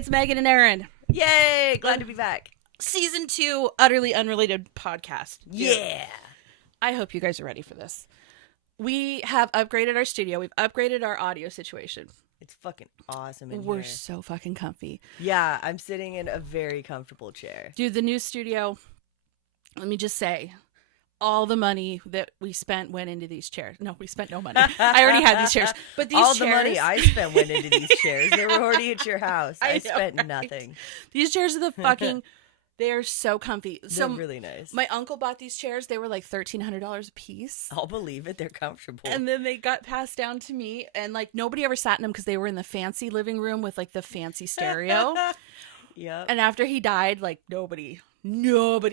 it's Meagan and Erin. Yay! Glad to be back. Season 2, utterly unrelated podcast. Yeah. I hope you guys are ready for this. We have upgraded our studio. We've upgraded our audio situation. It's fucking awesome in We're here. so fucking comfy. Yeah, I'm sitting in a very comfortable chair. Dude, the new studio, let me just say, all the money that we spent went into these chairs. No, we spent no money. I already had these chairs. But these all chairs, the money I spent went into these chairs. They were already at your house. I know, spent right? nothing. These chairs are the fucking, they are so comfy. They're So really nice. my uncle bought these chairs. They were like $1,300 a piece. I'll believe it. They're comfortable. And then they got passed down to me, and like nobody ever sat in them because they were in the fancy living room with like the fancy stereo. Yep. And after he died, like nobody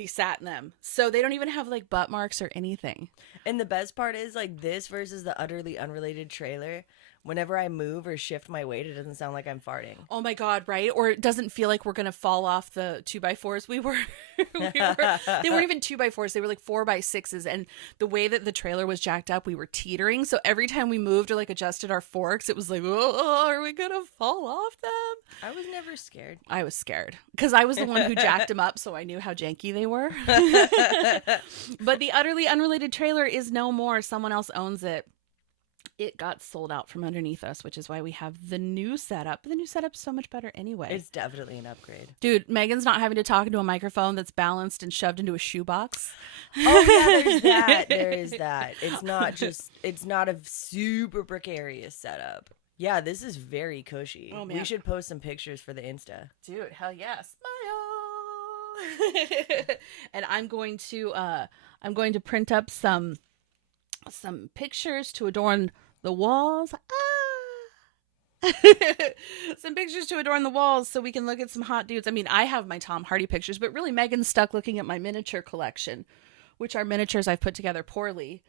sat in them. So they don't even have like butt marks or anything. And the best part is, like, this versus the utterly unrelated trailer. Whenever I move or shift my weight, it doesn't sound like I'm farting. Oh my God, right? Or it doesn't feel like we're going to fall off the 2x4s. They weren't even 2x4s. They were like 4x6s. And the way that the trailer was jacked up, we were teetering. So every time we moved or like adjusted our forks, it was like, oh, are we going to fall off them? I was never scared. I was scared because I was the one who jacked them up. So I knew how janky they were. But the utterly unrelated trailer is no more. Someone else owns it. It got sold out from underneath us, which is why we have the new setup. The new setup's so much better anyway. It's definitely an upgrade. Dude, Megan's not having to talk into a microphone that's balanced and shoved into a shoebox. Oh yeah, there's that. There is that. It's not a super precarious setup. Yeah, this is very cushy. Oh, man. We should post some pictures for the Insta. Dude, hell yes. Smile. And I'm going to print up some pictures to adorn the walls. Some pictures to adorn the walls so we can look at some hot dudes. I mean, I have my Tom Hardy pictures, but really Megan's stuck looking at my miniature collection, which are miniatures I've put together poorly,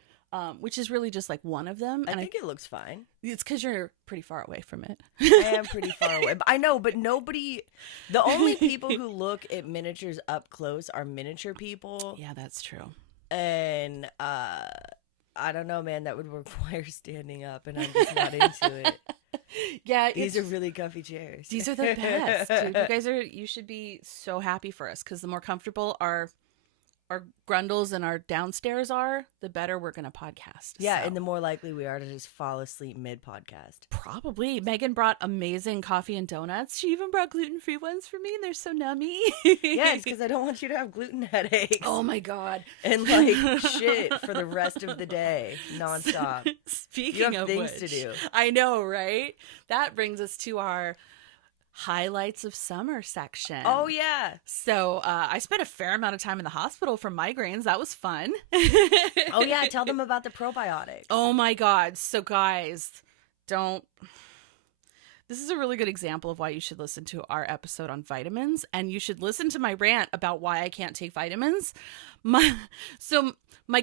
which is really just like one of them. I And think it looks fine. it's because you're pretty far away from it. I am pretty far away. I know, but the only people who look at miniatures up close are miniature people. Yeah, that's true. And I don't know, man, that would require standing up, and I'm just not into it. Yeah, These are really comfy chairs. These are the best, dude. You should be so happy for us because the more comfortable our grundles and our downstairs are, the better we're gonna podcast. Yeah, so. and the more likely we are to just fall asleep mid-podcast. Probably. Megan brought amazing coffee and donuts. She even brought gluten-free ones for me, and they're so nummy. Yeah, it's because I don't want you to have gluten headaches. Oh my God. And like shit for the rest of the day, nonstop. Speaking you have of things which, to do. I know, right? That brings us to our highlights of summer section. Oh yeah. So I spent a fair amount of time in the hospital for migraines. That was fun. Oh yeah, tell them about the probiotics. Oh my God. So guys, this is a really good example of why you should listen to our episode on vitamins, and you should listen to my rant about why I can't take vitamins. My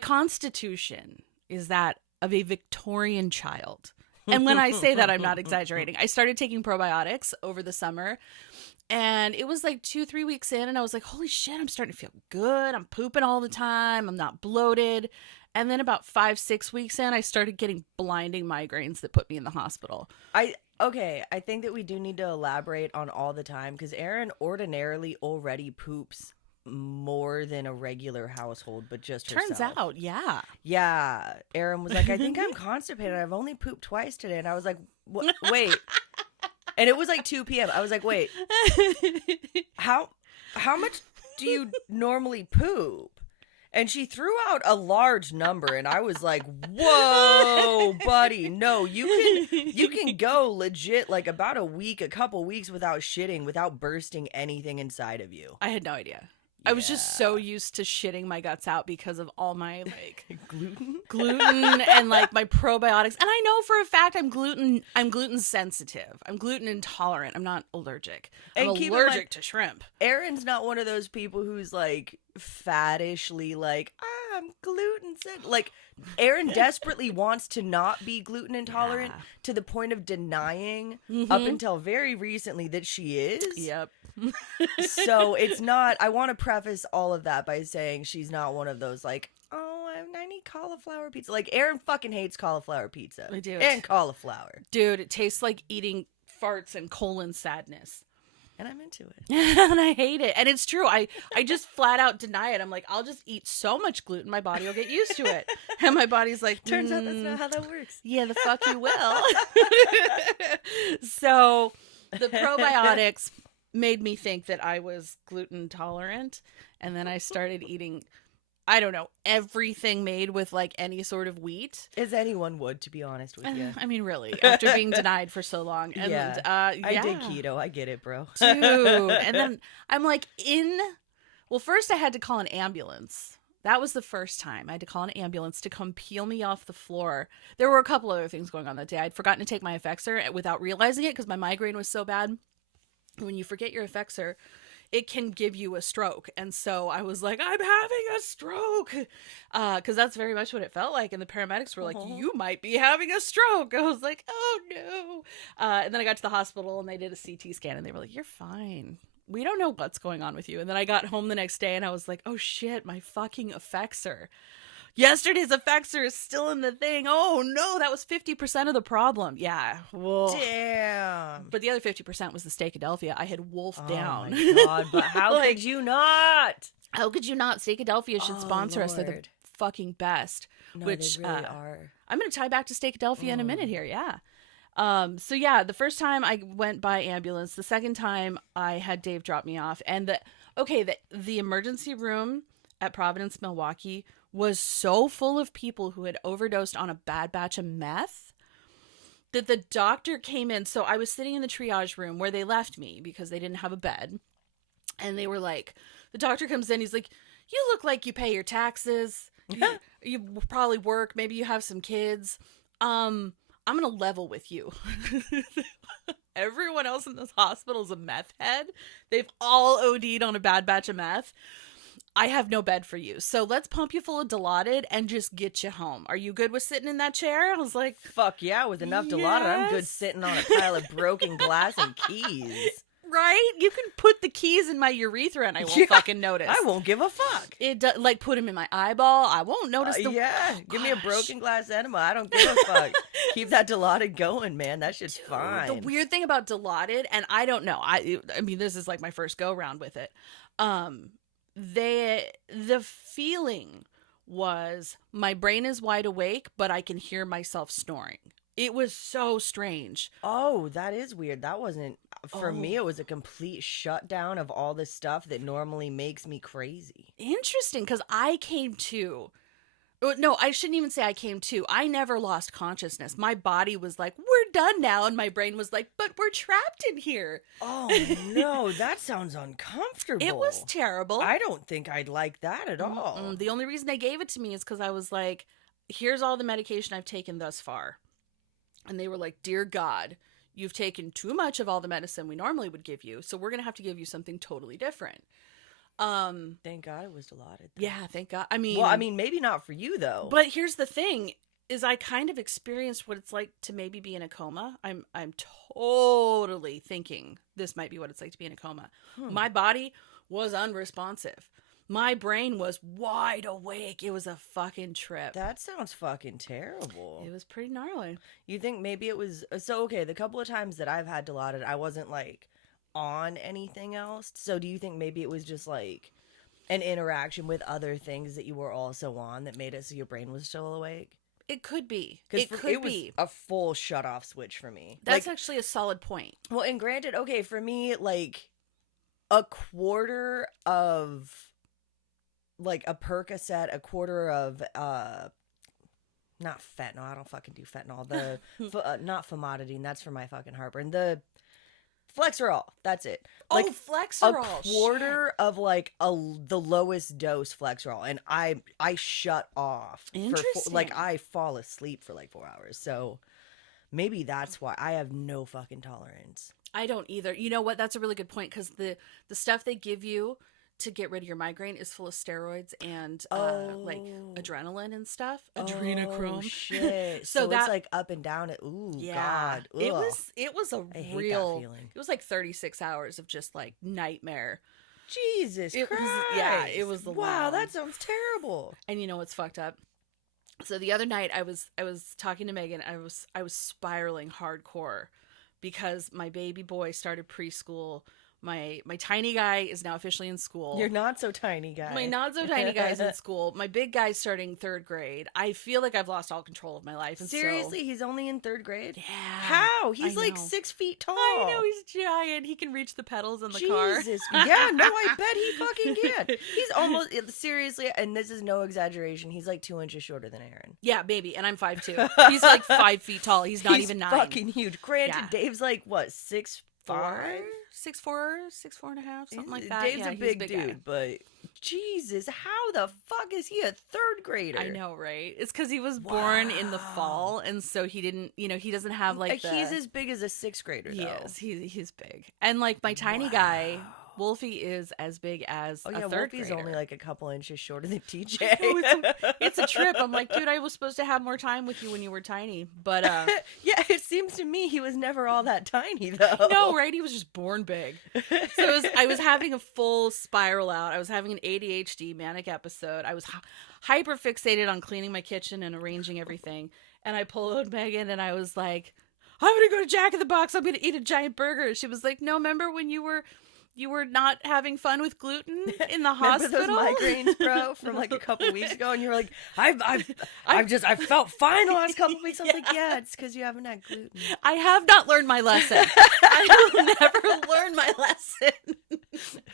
constitution is that of a Victorian child. And when I say that, I'm not exaggerating. I started taking probiotics over the summer, and it was like 2-3 weeks in, and I was like, holy shit, I'm starting to feel good. I'm pooping all the time. I'm not bloated. And then about 5-6 weeks in, I started getting blinding migraines that put me in the hospital. I think that we do need to elaborate on all the time, because Erin ordinarily already poops more than a regular household, but just herself. Turns out, yeah. Yeah. Erin was like, I think I'm constipated. I've only pooped twice today. And I was like, wait. And it was like 2 p.m. I was like, wait, how much do you normally poop? And she threw out a large number, and I was like, whoa, buddy, no, you can go legit like about a couple weeks without shitting, without bursting anything inside of you. I had no idea. I was just so used to shitting my guts out because of all my like gluten and like my probiotics. And I know for a fact I'm gluten sensitive. I'm gluten intolerant. I'm not allergic. I'm allergic to shrimp. Erin's not one of those people who's like fattishly like, I'm gluten sensitive. Like Erin desperately wants to not be gluten intolerant to the point of denying up until very recently that she is. Yep. So it's not, I want to preface all of that by saying she's not one of those like, oh, I need cauliflower pizza. Like Erin fucking hates cauliflower pizza. I do. And cauliflower. Dude, it tastes like eating farts and colon sadness. and I'm into it. And I hate it. And it's true. I just flat out deny it. I'm like, I'll just eat so much gluten, my body will get used to it. And my body's like, Turns out that's not how that works. Yeah, the fuck you will. So the probiotics made me think that I was gluten tolerant. And then I started eating, I don't know, everything made with like any sort of wheat. As anyone would, to be honest with you. I mean, really, after being denied for so long. And, yeah. I did keto. I get it, bro. Dude. And then I'm like well, first I had to call an ambulance. That was the first time I had to call an ambulance to come peel me off the floor. There were a couple other things going on that day. I'd forgotten to take my Effexor without realizing it because my migraine was so bad. When you forget your Effexor, it can give you a stroke. And so I was like, I'm having a stroke. Because that's very much what it felt like. And the paramedics were like, you might be having a stroke. I was like, oh no. And then I got to the hospital and they did a CT scan and they were like, you're fine. We don't know what's going on with you. And then I got home the next day and I was like, oh shit, my fucking Effexor. Yesterday's Effexor is still in the thing. Oh no, that was 50% of the problem. Yeah. Whoa. Damn. But the other 50% was the Steakadelphia I had wolfed down. Oh my God, but how could you not? How could you not? Steakadelphia should sponsor us. They're the fucking best. No, which they really are. I'm going to tie back to Steakadelphia in a minute here. Yeah. So yeah, the first time I went by ambulance, the second time I had Dave drop me off, and the emergency room at Providence, Milwaukee was so full of people who had overdosed on a bad batch of meth that the doctor came in. So I was sitting in the triage room where they left me because they didn't have a bed. And they were like, the doctor comes in, he's like, you look like you pay your taxes. You probably work. Maybe you have some kids. I'm going to level with you. Everyone else in this hospital is a meth head. They've all OD'd on a bad batch of meth. I have no bed for you. So let's pump you full of Dilaudid and just get you home. Are you good with sitting in that chair? I was like, fuck yeah, with enough Dilaudid, I'm good sitting on a pile of broken glass and keys. Right? You can put the keys in my urethra and I won't fucking notice. I won't give a fuck. Like put them in my eyeball. I won't notice give me a broken glass enema. I don't give a fuck. Keep that Dilaudid going, man. That shit's fine. The weird thing about Dilaudid, and I don't know. I mean, this is like my first go round with it. The feeling was my brain is wide awake, but I can hear myself snoring. It was so strange. Oh, that is weird. That wasn't, for me, it was a complete shutdown of all the stuff that normally makes me crazy. Interesting, because I came to... No, I shouldn't even say I came to. I never lost consciousness. My body was like, we're done now. And my brain was like, but we're trapped in here. Oh, no, that sounds uncomfortable. It was terrible. I don't think I'd like that at all. The only reason they gave it to me is because I was like, here's all the medication I've taken thus far. And they were like, dear God, you've taken too much of all the medicine we normally would give you. So we're going to have to give you something totally different. Thank God it was Dilaudid. Yeah, thank God. Maybe not for you though. But here's the thing: is I kind of experienced what it's like to maybe be in a coma. I'm totally thinking this might be what it's like to be in a coma. My body was unresponsive. My brain was wide awake. It was a fucking trip. That sounds fucking terrible. It was pretty gnarly. You think maybe it was the couple of times that I've had Dilaudid, I wasn't like on anything else. So do you think maybe it was just like an interaction with other things that you were also on that made it so your brain was still awake? It could be. It was a full shut off switch for me. That's actually a solid point. Well, and granted, okay, for me, like a quarter of like a Percocet, a quarter of not fentanyl. I don't fucking do fentanyl. The not famotidine. That's for my fucking heartburn. The Flexerol, that's it. Like Flexerol. A quarter of like the lowest dose Flexerol, and I shut off. Interesting. I fall asleep for like 4 hours. So maybe that's why I have no fucking tolerance. I don't either. You know what? That's a really good point because the stuff they give you to get rid of your migraine is full of steroids and like adrenaline and stuff. Adrenochrome. Oh, shit. So that's like up and down. Ooh, yeah. God. Ugh. It was a I hate real that feeling. It was like 36 hours of just like nightmare. Jesus Christ. It was wow, that sounds terrible. And you know what's fucked up? So the other night I was talking to Megan. I was spiraling hardcore because my baby boy started preschool. My tiny guy is now officially in school. Your not so tiny guy. My not so tiny guy is in school. My big guy's starting 3rd grade. I feel like I've lost all control of my life. And Seriously, he's only in 3rd grade? Yeah. How? He's like 6 feet tall. I know, he's giant. He can reach the pedals in the car. Jesus. Yeah, no, I bet he fucking can. He's almost, seriously, and this is no exaggeration, he's like 2 inches shorter than Erin. Yeah, maybe. And I'm 5'2". He's like 5 feet tall. He's not even 9. Fucking huge. Granted, Yeah. Dave's like, what, 6'5"? 6'4", 6'4.5", something like that. Dave's yeah, a he's big guy. dude, but Jesus, how the fuck is he a 3rd grader? I know, right? It's because he was born in the fall, and so he didn't, he doesn't have like He's as big as a 6th grader, though. He is. He's big. And like my tiny guy, Wolfie, is as big as a 3rd Wolfie's grader. only like a couple inches shorter than TJ. It's a trip. I'm like, dude, I was supposed to have more time with you when you were tiny. But yeah, it seems to me he was never all that tiny, though. no, right? He was just born big. So I was having a full spiral out. I was having an ADHD manic episode. I was hyper fixated on cleaning my kitchen and arranging everything. And I pulled Megan and I was like, I'm going to go to Jack in the Box. I'm going to eat a giant burger. She was like, no, remember when you were not having fun with gluten in the hospital? Remember those migraines, bro, from like a couple weeks ago, and you were like, I felt fine the last couple weeks. I was like, yeah, it's because you haven't had gluten. I have not learned my lesson. I will never learn my lesson.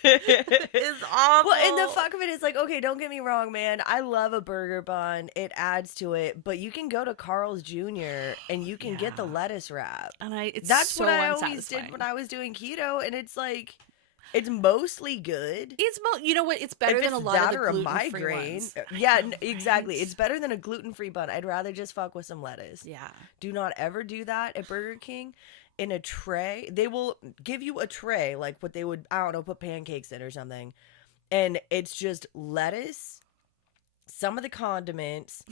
It's awful. Well, and the fuck of it is like, okay, don't get me wrong, man. I love a burger bun. It adds to it, but you can go to Carl's Jr. and you can get the lettuce wrap. And that's so what I always unsatisfying. did when I was doing keto, and it's like, it's mostly good. You know what? It's better than a lot of the gluten-free ones. Yeah, know, exactly. right? It's better than a gluten-free bun. I'd rather just fuck with some lettuce. Yeah. Do not ever do that at Burger King. In a tray, they will give you a tray, like what they would, I don't know, put pancakes in or something. And it's just lettuce, some of the condiments,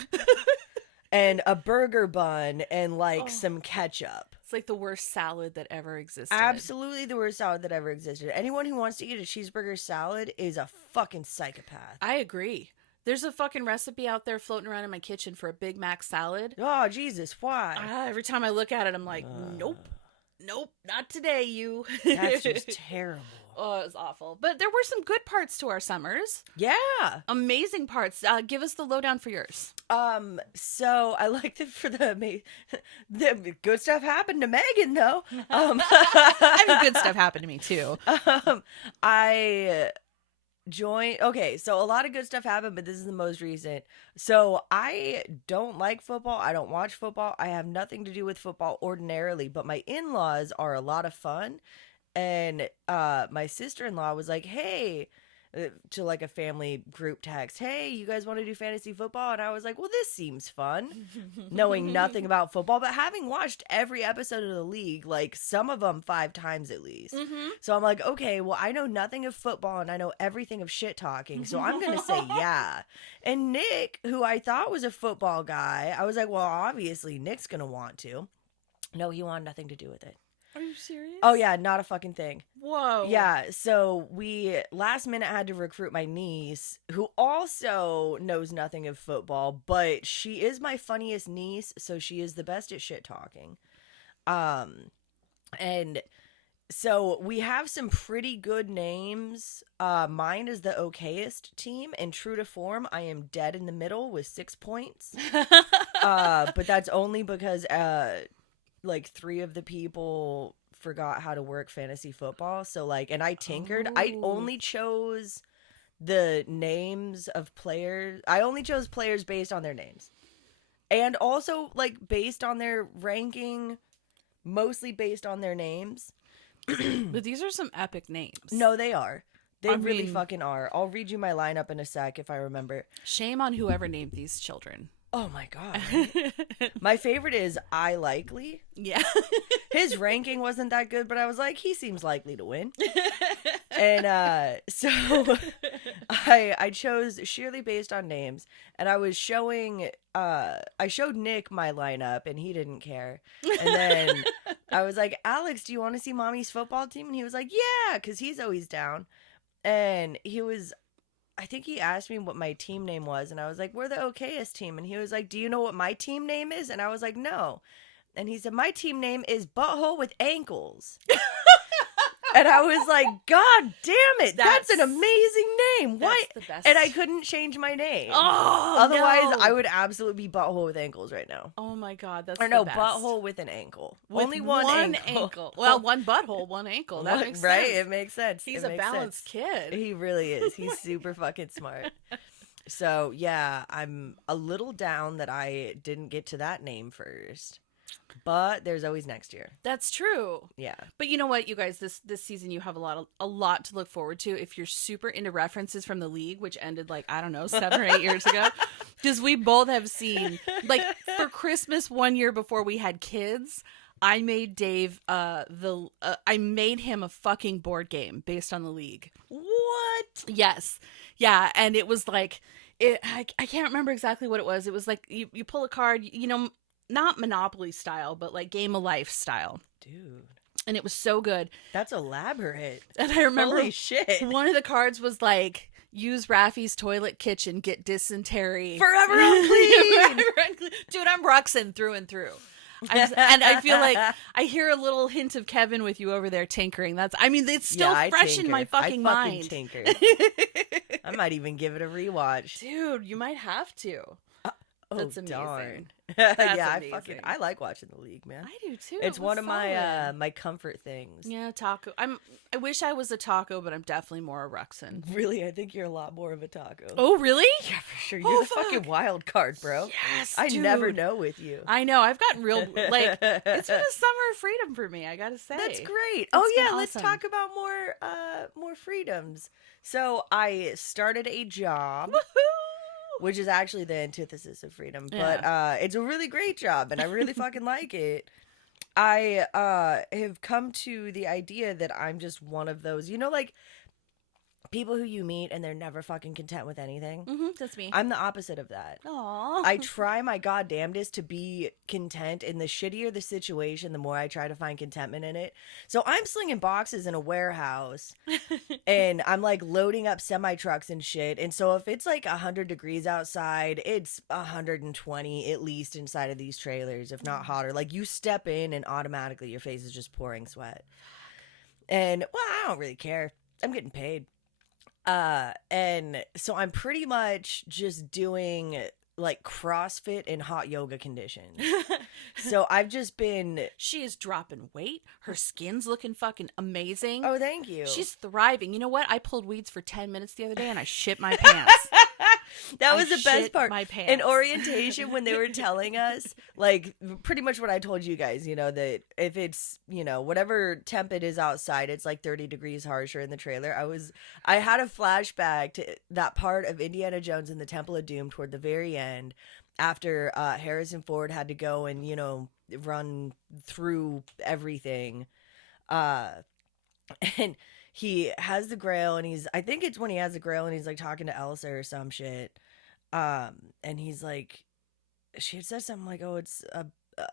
and a burger bun, and like some ketchup. It's like the worst salad that ever existed. Absolutely the worst salad that ever existed. Anyone who wants to eat a cheeseburger salad is a fucking psychopath. I agree. There's a fucking recipe out there floating around in my kitchen for a Big Mac salad. Oh, Jesus, why? Every time I look at it, I'm like, nope, not today, you. That's just terrible. Oh, it was awful. But there were some good parts to our summers. Yeah. Amazing parts. Give us the lowdown for yours. So I like that for the good stuff happened to Megan, though. I mean, good stuff happened to me, too. I joined. Okay, so a lot of good stuff happened, but this is the most recent. So I don't like football. I don't watch football. I have nothing to do with football ordinarily, but my in-laws are a lot of fun. And my sister-in-law was like, hey, to like a family group text, hey, you guys want to do fantasy football? And I was like, well, this seems fun, knowing nothing about football, but having watched every episode of the league, like some of them 5 times at least. Mm-hmm. So I'm like, okay, well, I know nothing of football and I know everything of shit talking, so I'm going to say yeah. And Nick, who I thought was a football guy, I was like, well, obviously Nick's going to want to. No, he wanted nothing to do with it. Are you serious? Oh, yeah, not a fucking thing. Whoa. Yeah, so we last minute had to recruit my niece, who also knows nothing of football, but she is my funniest niece, so she is the best at shit talking. And so we have some pretty good names. Mine is the okayest team, and true to form, I am dead in the middle with 6 points. But that's only because like 3 of the people forgot how to work fantasy football. So like, and I tinkered. I only chose the names of players. I only chose players based on their names. And also like based on their ranking, mostly based on their names. But these are some epic names. No, they are. They really fucking are. I'll read you my lineup in a sec if I remember. Shame on whoever named these children. Oh my God. My favorite is I Likely. Yeah. His ranking wasn't that good, but I was like, he seems likely to win. And so I chose sheerly based on names, and I was showing I showed Nick my lineup and he didn't care. And then I was like, Alex, do you want to see mommy's football team? And he was like, yeah, because he's always down. And I think he asked me what my team name was, and I was like, we're the okayest team. And he was like, do you know what my team name is? And I was like, no. And he said, my team name is Butthole with Ankles. And I was like, God damn it, that's an amazing name. Why? The best. And I couldn't change my name. Oh, otherwise, no. I would absolutely be butthole with ankles right now. Oh my God, that's or no, the best. butthole with an ankle. With Only one ankle. Well, one butthole, one ankle. That makes right? sense. It makes sense. He's a balanced kid. He really is. He's super fucking smart. So yeah, I'm a little down that I didn't get to that name first. But there's always next year. That's true. Yeah. But you know what, you guys, this season you have a lot to look forward to if you're super into references from the league, which ended like, I don't know, 7 or 8 years ago. Because we both have seen, like, for Christmas 1 year before we had kids, I made Dave I made him a fucking board game based on the league. What? Yes. Yeah, and it was like I can't remember exactly what it was. It was like you pull a card, you know, not Monopoly style, but like Game of Life style. Dude. And it was so good. That's elaborate. And I remember Holy shit. one of the cards was like, use Raffy's toilet kitchen, get dysentery. Forever unclean. Dude, I'm Ruxin through and through. And I feel like I hear a little hint of Kevin with you over there tinkering. It's still fresh in my fucking mind. Tinker. I might even give it a rewatch. Dude, you might have to. That's amazing. Darn. That's yeah, amazing. I like watching the league, man. I do too. It's one of my solid. my comfort things. Yeah, taco. I wish I was a taco, but I'm definitely more a Ruxin. Really, I think you're a lot more of a taco. Oh, really? Yeah, for sure. You're the fucking wild card, bro. Yes, I dude. never know with you. I know. I've gotten real like it's been a summer of freedom for me. I gotta say. That's great. It's been Let's awesome. talk about more freedoms. So I started a job. Which is actually the antithesis of freedom. But it's a really great job, and I really fucking like it. I have come to the idea that I'm just one of those, you know, like, people who you meet and they're never fucking content with anything. Mm-hmm, that's me. I'm the opposite of that. Aww. I try my goddamnedest to be content, and the shittier the situation, the more I try to find contentment in it. So I'm slinging boxes in a warehouse, and I'm like loading up semi-trucks and shit. And so if it's like 100 degrees outside, it's 120 at least inside of these trailers, if not hotter. Like, you step in and automatically your face is just pouring sweat. And, well, I don't really care. I'm getting paid. And so I'm pretty much just doing like CrossFit and hot yoga conditions. So I've just been... She is dropping weight. Her skin's looking fucking amazing. Oh, thank you. She's thriving. You know what? I pulled weeds for 10 minutes the other day and I shit my pants. That was the best part. My pants. In orientation, when they were telling us, like, pretty much what I told you guys, you know, that if it's, you know, whatever temp it is outside, it's like 30 degrees harsher in the trailer. I had a flashback to that part of Indiana Jones and the Temple of Doom toward the very end, after Harrison Ford had to go and, you know, run through everything. And he has the Grail, and I think it's when he has the Grail and he's like talking to Elsa or some shit. And he's like, she had said something like, oh, it's a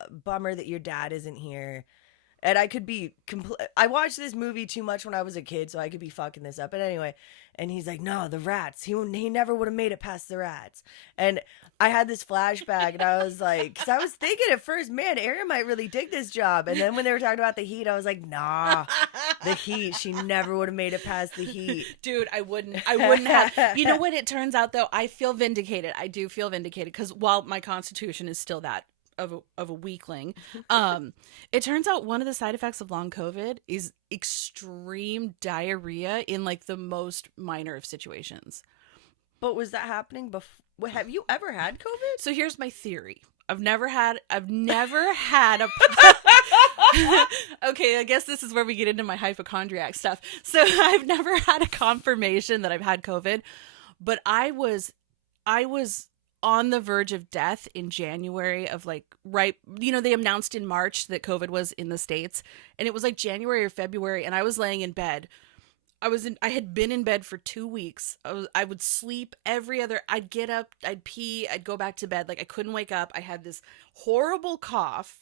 bummer that your dad isn't here. And I could be I watched this movie too much when I was a kid, so I could be fucking this up. But anyway, and he's like, no, the rats. He never would have made it past the rats. And I had this flashback, and I was like, because I was thinking at first, man, Erin might really dig this job. And then when they were talking about the heat, I was like, nah, the heat. She never would have made it past the heat. Dude, I wouldn't have. You know what? It turns out, though, I feel vindicated. I do feel vindicated, because while my constitution is still that of a weakling, it turns out one of the side effects of long COVID is extreme diarrhea in like the most minor of situations. But was that happening before? Have you ever had COVID? So here's my theory. I've never had a okay, I guess this is where we get into my hypochondriac stuff. So I've never had a confirmation that I've had COVID, but I was on the verge of death in January of like, right, you know, they announced in March that COVID was in the States, and it was like January or February, and I was laying in bed. I had been in bed for 2 weeks. I would sleep I'd get up, I'd pee, I'd go back to bed. Like, I couldn't wake up. I had this horrible cough,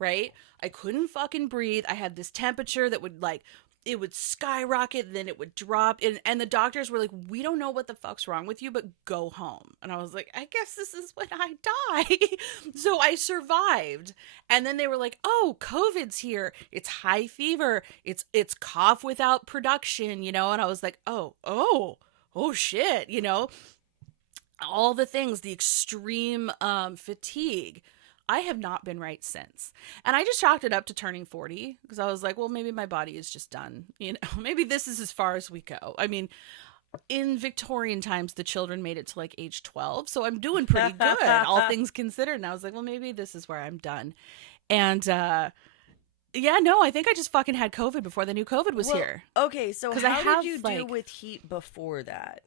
right? I couldn't fucking breathe. I had this temperature that would like it would skyrocket, then it would drop. And the doctors were like, we don't know what the fuck's wrong with you, but go home. And I was like, I guess this is when I die. So I survived. And then they were like, oh, COVID's here. It's high fever. It's cough without production, you know? And I was like, oh shit, you know? All the things, the extreme fatigue. I have not been right since. And I just chalked it up to turning 40 because I was like, well, maybe my body is just done. You know, maybe this is as far as we go. I mean, in Victorian times, the children made it to like age 12. So I'm doing pretty good, all things considered. And I was like, well, maybe this is where I'm done. And yeah, no, I think I just fucking had COVID before they knew COVID was here. Okay, so how did you deal with heat before that?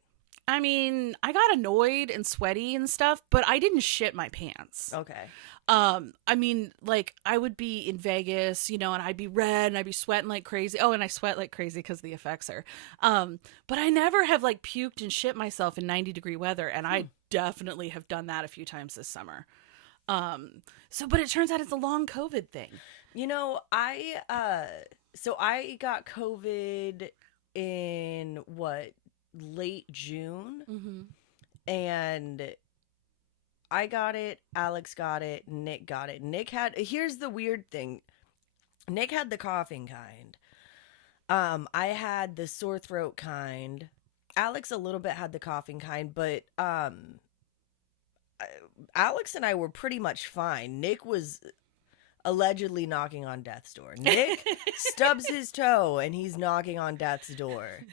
I mean, I got annoyed and sweaty and stuff, but I didn't shit my pants. Okay. I mean, like, I would be in Vegas, you know, and I'd be red and I'd be sweating like crazy. Oh, and I sweat like crazy because the effects are. But I never have, like, puked and shit myself in 90-degree weather, and I definitely have done that a few times this summer. But it turns out it's a long COVID thing. You know, I got COVID in, late June? Mm-hmm. And I got it, Alex got it, Nick got it. Here's the weird thing. Nick had the coughing kind. I had the sore throat kind. Alex a little bit had the coughing kind, but Alex and I were pretty much fine. Nick was allegedly knocking on death's door. Nick stubs his toe and he's knocking on death's door.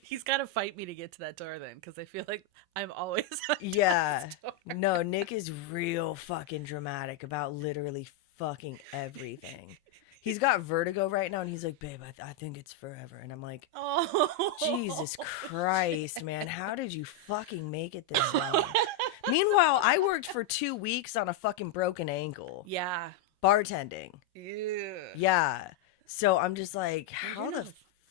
He's got to fight me to get to that door then, because I feel like I'm always on death's door. No, Nick is real fucking dramatic about literally fucking everything. He's got vertigo right now and he's like, babe, I think it's forever. And I'm like, oh, Jesus Christ, man. How did you fucking make it this long? Meanwhile, I worked for 2 weeks on a fucking broken ankle. Yeah. Bartending. Yeah. So I'm just like, how the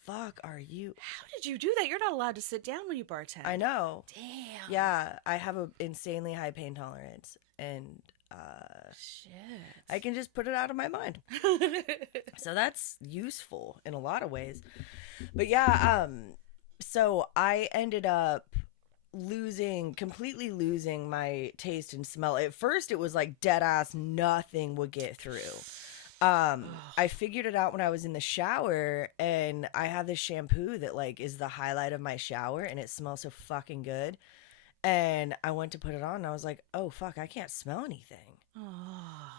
fuck are you? How did you do that? You're not allowed to sit down when you bartend. I know. Damn. Yeah. I have an insanely high pain tolerance. And shit. I can just put it out of my mind. So that's useful in a lot of ways. But yeah, so I ended up completely losing my taste and smell. At first it was like dead ass nothing would get through. I figured it out when I was in the shower, and I have this shampoo that like is the highlight of my shower and it smells so fucking good. And I went to put it on and I was like, oh fuck, I can't smell anything.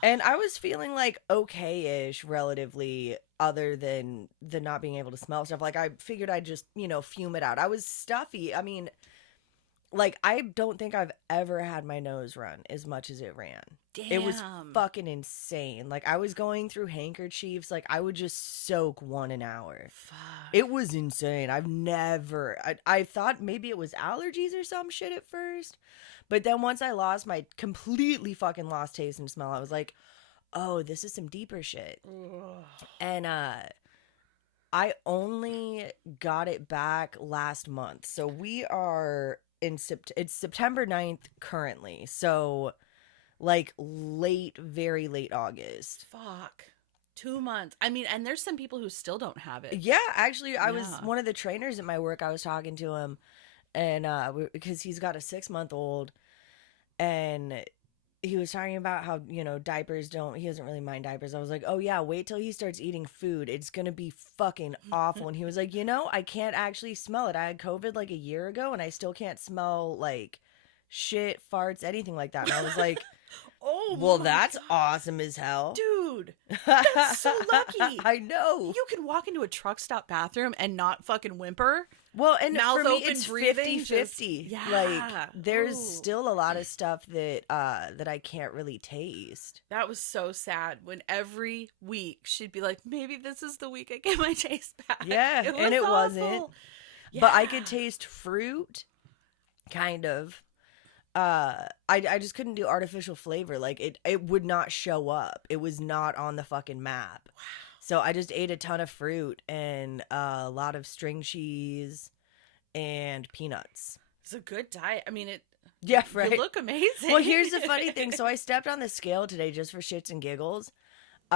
And I was feeling like okay-ish relatively, other than the not being able to smell stuff. Like I figured I'd just, fume it out. I was stuffy. I mean, like, I don't think I've ever had my nose run as much as it ran. Damn. It was fucking insane. Like, I was going through handkerchiefs. Like, I would just soak one an hour. Fuck. It was insane. I thought maybe it was allergies or some shit at first. But then once I completely fucking lost taste and smell, I was like, oh, this is some deeper shit. Ugh. And, I only got it back last month. So we are... it's September 9th currently, so like very late August. Fuck. 2 months. I mean, and there's some people who still don't have it. Yeah, actually, I was one of the trainers at my work. I was talking to him, and because he's got a 6-month-old, and he was talking about how, diapers he doesn't really mind diapers. I was like, oh yeah, wait till he starts eating food. It's going to be fucking awful. And he was like, I can't actually smell it. I had COVID like a year ago and I still can't smell like shit, farts, anything like that. And I was like, oh, well, that's awesome as hell. Dude, that's so lucky. I know. You can walk into a truck stop bathroom and not fucking whimper. Well, and mouth for me, open, it's breathing, 50-50. Yeah. Like, there's still a lot of stuff that I can't really taste. That was so sad when every week she'd be like, maybe this is the week I get my taste back. Yeah, and it wasn't. Yeah. But I could taste fruit, kind of. I just couldn't do artificial flavor. Like, it would not show up. It was not on the fucking map. Wow. So I just ate a ton of fruit and a lot of string cheese and peanuts. It's a good diet. I mean, yeah, right. You look amazing. Well, here's the funny thing. So I stepped on the scale today just for shits and giggles.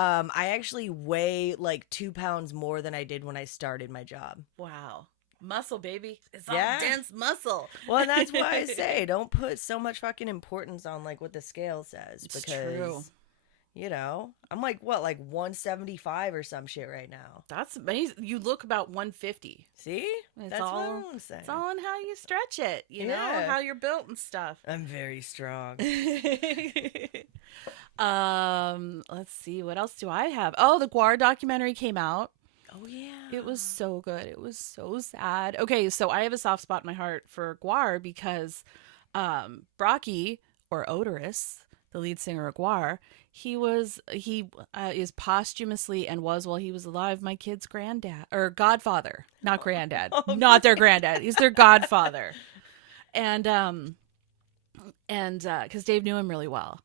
I actually weigh like 2 pounds more than I did when I started my job. Wow. Muscle, baby. It's Yeah. all dense muscle. Well, and that's why I say don't put so much fucking importance on like what the scale says, It's because true. you know, I'm like what, like 175 or some shit right now. That's amazing. You look about 150. See? That's what I'm saying. It's all in how you stretch it, you know, Yeah. how you're built and stuff. I'm very strong. Let's see, what else do I have? Oh, the Guar documentary came out. Oh yeah. It was so good. It was so sad. Okay, so I have a soft spot in my heart for Guar because Brocky, or Odorous, the lead singer of Guar, he is posthumously and was, while he was alive, my kid's granddad or godfather, not granddad, not their granddad. He's their godfather. And because Dave knew him really well.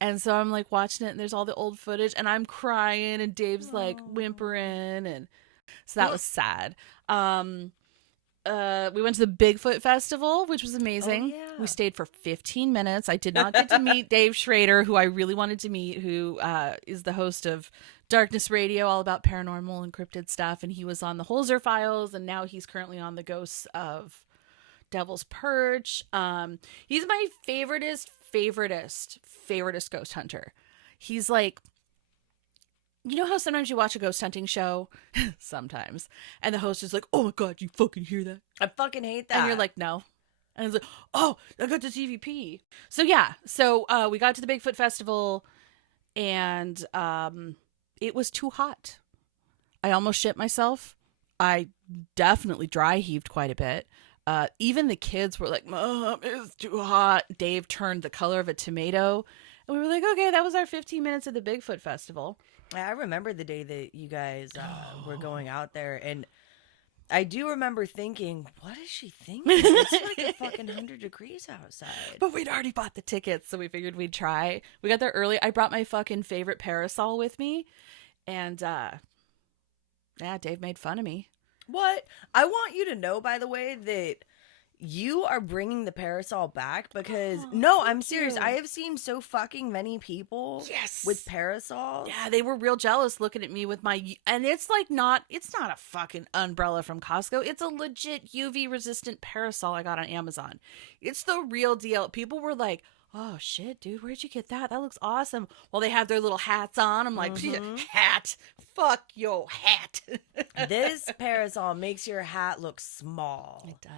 And so I'm like watching it, and there's all the old footage, and I'm crying, and Dave's like whimpering, and so that was sad. We went to the Bigfoot Festival, which was amazing. Oh, yeah. We stayed for 15 minutes. I did not get to meet Dave Schrader, who I really wanted to meet, who is the host of Darkness Radio, all about paranormal and cryptid stuff. And he was on the Holzer Files, and now he's currently on the Ghosts of Devil's Perch. He's my favoritist ghost hunter. He's like, you know how sometimes you watch a ghost hunting show? Sometimes. And the host is like, oh my God, you fucking hear that? I fucking hate that. And you're like, no. And it's like, oh, I got this EVP. So yeah. So we got to the Bigfoot Festival, and it was too hot. I almost shit myself. I definitely dry heaved quite a bit. Even the kids were like, Mom, it's too hot. Dave turned the color of a tomato. And we were like, okay, that was our 15 minutes at the Bigfoot Festival. I remember the day that you guys were going out there, and I do remember thinking, what is she thinking? It's like a fucking 100 degrees outside. But we'd already bought the tickets, so we figured we'd try. We got there early. I brought my fucking favorite parasol with me, and yeah, Dave made fun of me. What? I want you to know, by the way, that you are bringing the parasol back because no, I'm serious. you. I have seen so fucking many people with parasols. Yeah, they were real jealous looking at me with my, and it's like it's not a fucking umbrella from Costco. It's a legit UV resistant parasol I got on Amazon. It's the real deal. People were like, oh shit, dude, where'd you get that? That looks awesome. Well, they have their little hats on. I'm like, hat? Fuck your hat. This parasol makes your hat look small. It does.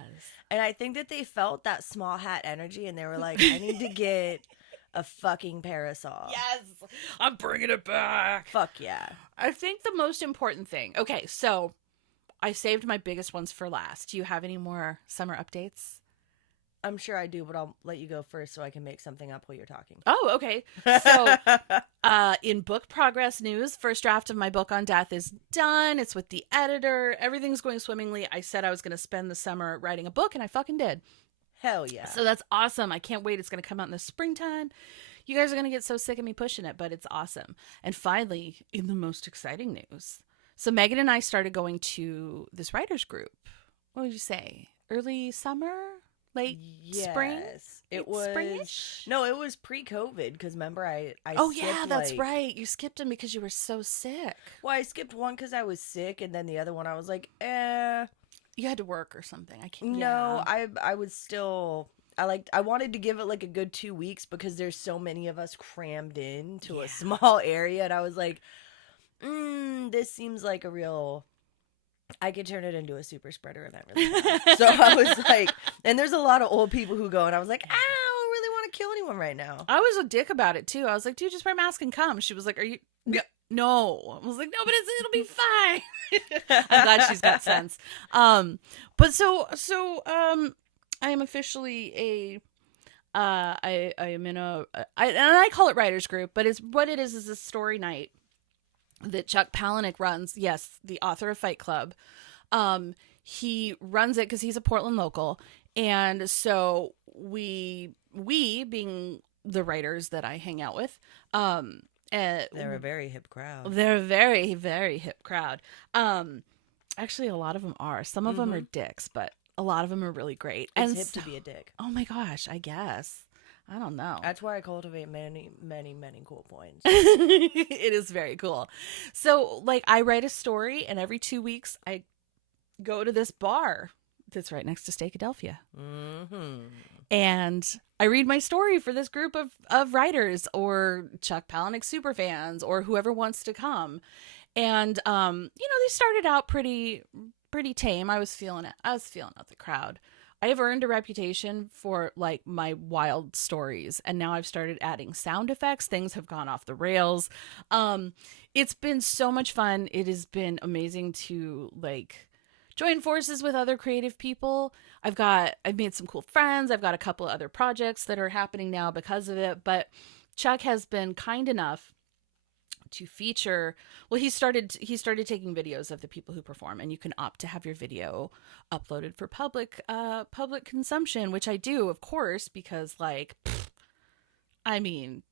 And I think that they felt that small hat energy, and they were like, I need to get a fucking parasol. Yes, I'm bringing it back. Fuck yeah. I think the most important thing. Okay, so I saved my biggest ones for last. Do you have any more summer updates? I'm sure I do, but I'll let you go first so I can make something up while you're talking. Oh, okay. So, in book progress news, first draft of my book on death is done. It's with the editor. Everything's going swimmingly. I said I was going to spend the summer writing a book, and I fucking did. Hell yeah. So that's awesome. I can't wait. It's going to come out in the springtime. You guys are going to get so sick of me pushing it, but it's awesome. And finally, in the most exciting news. So Megan and I started going to this writers group. What would you say? Early summer? Late spring? It was spring-ish? No, it was pre-COVID because remember I oh skipped, yeah, that's right. You skipped them because you were so sick. Well, I skipped one because I was sick, and then the other one I was like, you had to work or something. I can't. No, I was still. I wanted to give it like a good 2 weeks because there's so many of us crammed into a small area, and I was like, this seems like a real. I could turn it into a super spreader event really fast. So I was like, and there's a lot of old people who go, and I was like, I don't really want to kill anyone right now. I was a dick about it too. I was like, dude, just wear a mask and come. She was like, are you? No. I was like, no, but it'll be fine. I'm glad she's got sense. But so I am officially I am in and I call it writers group, but what it is a story night that Chuck Palahniuk runs. Yes, the author of Fight Club. He runs it because he's a Portland local. And so we being the writers that I hang out with, they're a very hip crowd. They're a very, very hip crowd. Actually, a lot of them are. Some of them are dicks, but a lot of them are really great. It's hip to be a dick. Oh my gosh, I guess. I don't know. That's where I cultivate many, many, many cool points. It is very cool. So, like, I write a story, and every 2 weeks, I go to this bar that's right next to Steakadelphia. Mm-hmm. And I read my story for this group of writers or Chuck Palahniuk superfans or whoever wants to come. And, they started out pretty tame. I was feeling it. I was feeling out the crowd. I have earned a reputation for like my wild stories, and now I've started adding sound effects. Things have gone off the rails. It's been so much fun. It has been amazing to like join forces with other creative people. I've made some cool friends. I've got a couple of other projects that are happening now because of it. But Chuck has been kind enough to feature, well, he started taking videos of the people who perform, and you can opt to have your video uploaded for public consumption, which I do, of course, because like I mean,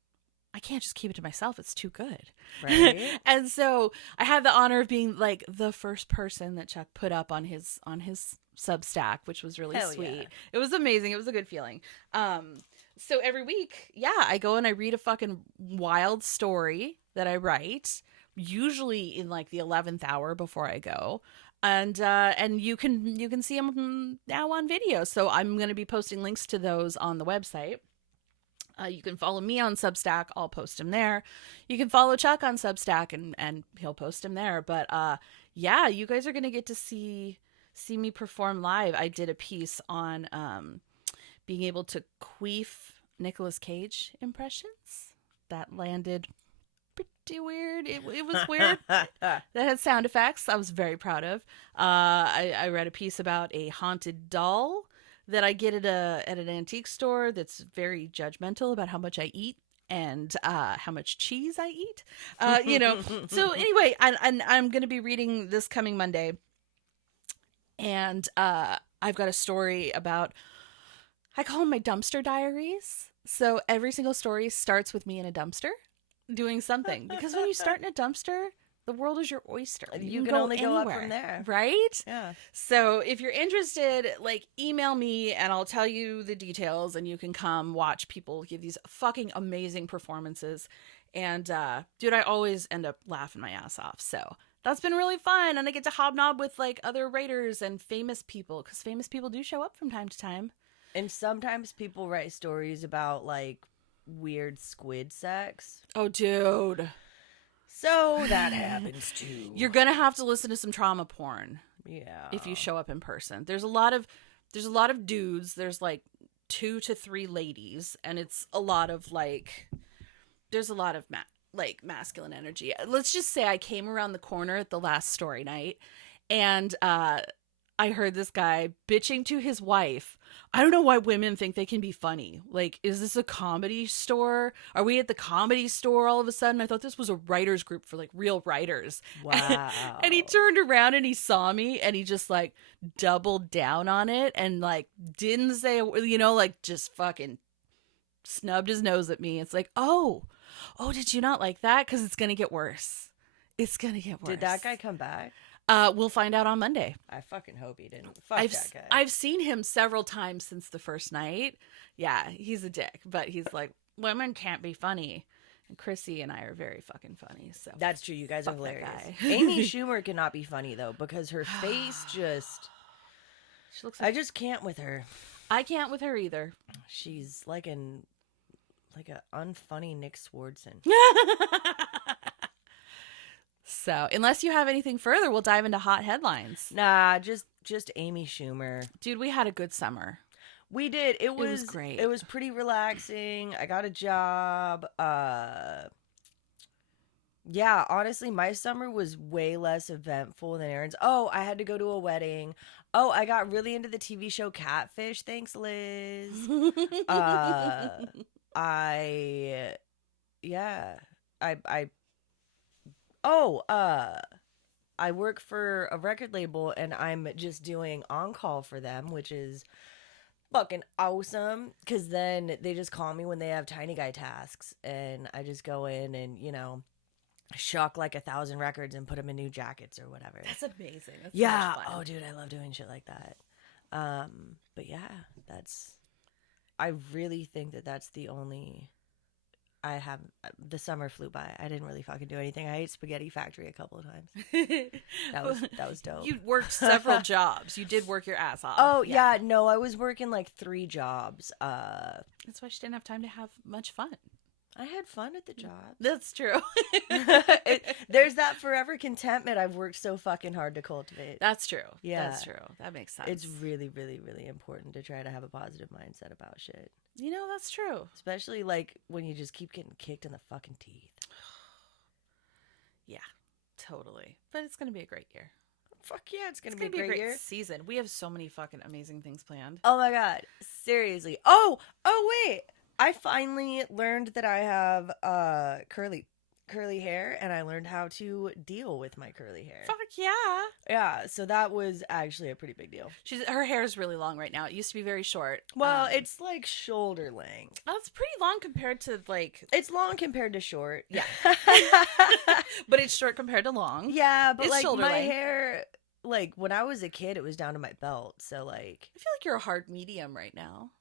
I can't just keep it to myself. It's too good. Right. And so I had the honor of being like the first person that Chuck put up on his Substack, which was really Hell sweet. yeah. It was amazing. It was a good feeling. So every week, I go and I read a fucking wild story that I write, usually in like the 11th hour before I go. And you can see them now on video. So I'm going to be posting links to those on the website. You can follow me on Substack. I'll post him there. You can follow Chuck on Substack and he'll post him there. But you guys are going to get to see me perform live. I did a piece on being able to queef Nicolas Cage impressions. That landed pretty weird. It was weird. That had sound effects. I was very proud of. I read a piece about a haunted doll that I get at an antique store that's very judgmental about how much I eat and how much cheese I eat. So anyway, I'm going to be reading this coming Monday. And I've got a story about, I call them my dumpster diaries. So every single story starts with me in a dumpster doing something. Because when you start in a dumpster, the world is your oyster. You can only go up from there. Right? Yeah. So if you're interested, like, email me and I'll tell you the details, and you can come watch people give these fucking amazing performances. And dude, I always end up laughing my ass off. So that's been really fun. And I get to hobnob with like other writers and famous people, because famous people do show up from time to time. And sometimes people write stories about like weird squid sex. Oh, dude. So that happens too. You're going to have to listen to some trauma porn. Yeah. If you show up in person. There's a lot of dudes. There's like 2 to 3 ladies, and it's a lot of like, there's a lot of masculine energy. Let's just say I came around the corner at the last story night, and I heard this guy bitching to his wife. I don't know why women think they can be funny. Like, is this a comedy store? Are we at the comedy store all of a sudden? I thought this was a writers group for like real writers. Wow. And he turned around and he saw me, and he just like doubled down on it and like didn't say, like just fucking snubbed his nose at me. It's like, oh, did you not like that? Because it's going to get worse. It's going to get worse. Did that guy come back? We'll find out on Monday. I fucking hope he didn't. Fuck that guy. I've seen him several times since the first night. Yeah, he's a dick, but he's like, women can't be funny. And Chrissy and I are very fucking funny. So that's true. You guys are fuck that hilarious. guy. Amy Schumer cannot be funny though, because her face just. She looks like, I just can't with her. I can't with her either. She's like a unfunny Nick Swardson. So, unless you have anything further, we'll dive into hot headlines. Nah, just Amy Schumer. Dude, we had a good summer. We did. It was great. It was pretty relaxing. I got a job. Yeah, honestly, my summer was way less eventful than Erin's. Oh, I had to go to a wedding. Oh, I got really into the TV show Catfish. Thanks, Liz. I work for a record label, and I'm just doing on-call for them, which is fucking awesome, because then they just call me when they have tiny guy tasks, and I just go in and, shock like 1,000 records and put them in new jackets or whatever. That's amazing. That's yeah. so much fun. Oh, dude, I love doing shit like that. But yeah, that's I really think that that's the only. I have the summer flew by. I didn't really fucking do anything. I ate Spaghetti Factory a couple of times. That was dope. You worked several jobs. You did work your ass off. Oh yeah, no, I was working like 3 jobs. That's why she didn't have time to have much fun. I had fun at the job. That's true. There's that forever contentment I've worked so fucking hard to cultivate. That's true. Yeah. That's true. That makes sense. It's really, really, really important to try to have a positive mindset about shit. You know, that's true. Especially like when you just keep getting kicked in the fucking teeth. Yeah, totally. But it's going to be a great year. Fuck yeah, it's gonna It's be a great year. season. We have so many fucking amazing things planned. Oh my god, seriously. Oh wait. I finally learned that I have curly hair, and I learned how to deal with my curly hair. Fuck yeah. Yeah, so that was actually a pretty big deal. Her hair is really long right now. It used to be very short. Well, it's like shoulder length. That's pretty long compared to like. It's long compared to short. Yeah. But it's short compared to long. Yeah, but It's like shoulder my length. hair, like when I was a kid, it was down to my belt. So like, I feel like you're a hard medium right now.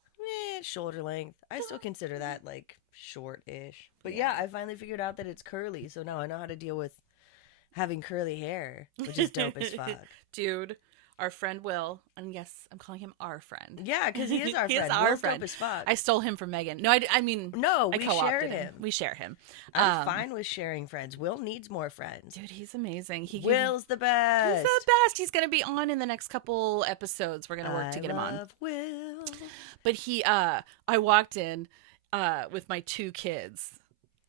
shoulder length. I still consider that like short-ish. But Yeah. yeah, I finally figured out that it's curly, so now I know how to deal with having curly hair, which is dope as fuck. Dude, our friend Will, and yes, I'm calling him our friend. Yeah, because he is our He friend. is our Will's friend. dope as fuck. I stole him from Megan. No, I mean, No, I we co-opted share him. We share him. I'm fine with sharing friends. Will needs more friends. Dude, he's amazing. Will's the best. He's the best. He's going to be on in the next couple episodes. We're going to work to get him on. Will. But I walked in with my 2 kids,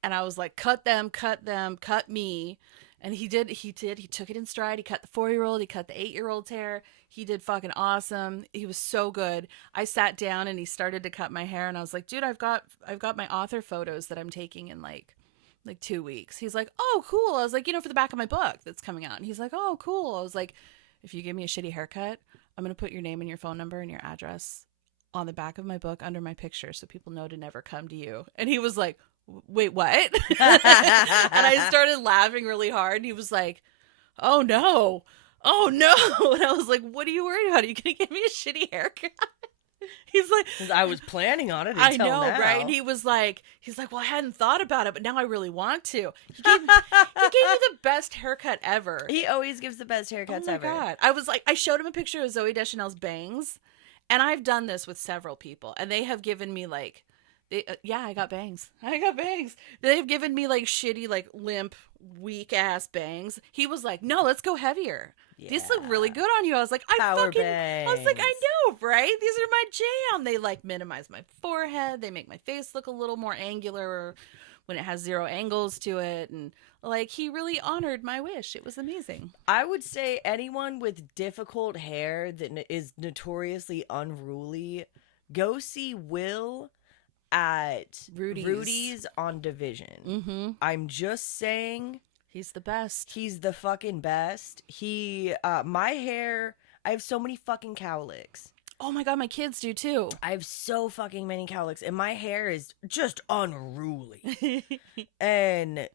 and I was like, cut them, cut me. And he did. He took it in stride. He cut the 4-year-old. He cut the 8-year-old's hair. He did fucking awesome. He was so good. I sat down and he started to cut my hair, and I was like, dude, I've got my author photos that I'm taking in like 2 weeks. He's like, oh, cool. I was like, for the back of my book that's coming out. And he's like, oh, cool. I was like, if you give me a shitty haircut, I'm going to put your name and your phone number and your address on the back of my book under my picture so people know to never come to you. And he was like, wait, what? And I started laughing really hard. And he was like, oh no. And I was like, what are you worried about? Are you going to give me a shitty haircut? He's like, 'Cause I was planning on it. I Until know, now. right? And he's like, well, I hadn't thought about it, but now I really want to. He gave me the best haircut ever. He always gives the best haircuts ever. God. I was like, I showed him a picture of Zooey Deschanel's bangs, and I've done this with several people, and they have given me like, I got bangs. They've given me like shitty, like limp, weak ass bangs. He was like, no, let's go heavier. Yeah. These look really good on you. I was like, I was like, I know, right? These are my jam. They like minimize my forehead. They make my face look a little more angular when it has 0 angles to it. And like, he really honored my wish. It was amazing. I would say anyone with difficult hair that is notoriously unruly, go see Will at Rudy's on Division. Mm-hmm. I'm just saying. He's the best. He's the fucking best. My hair, I have so many fucking cowlicks. Oh my God, my kids do too. I have so fucking many cowlicks, and my hair is just unruly. And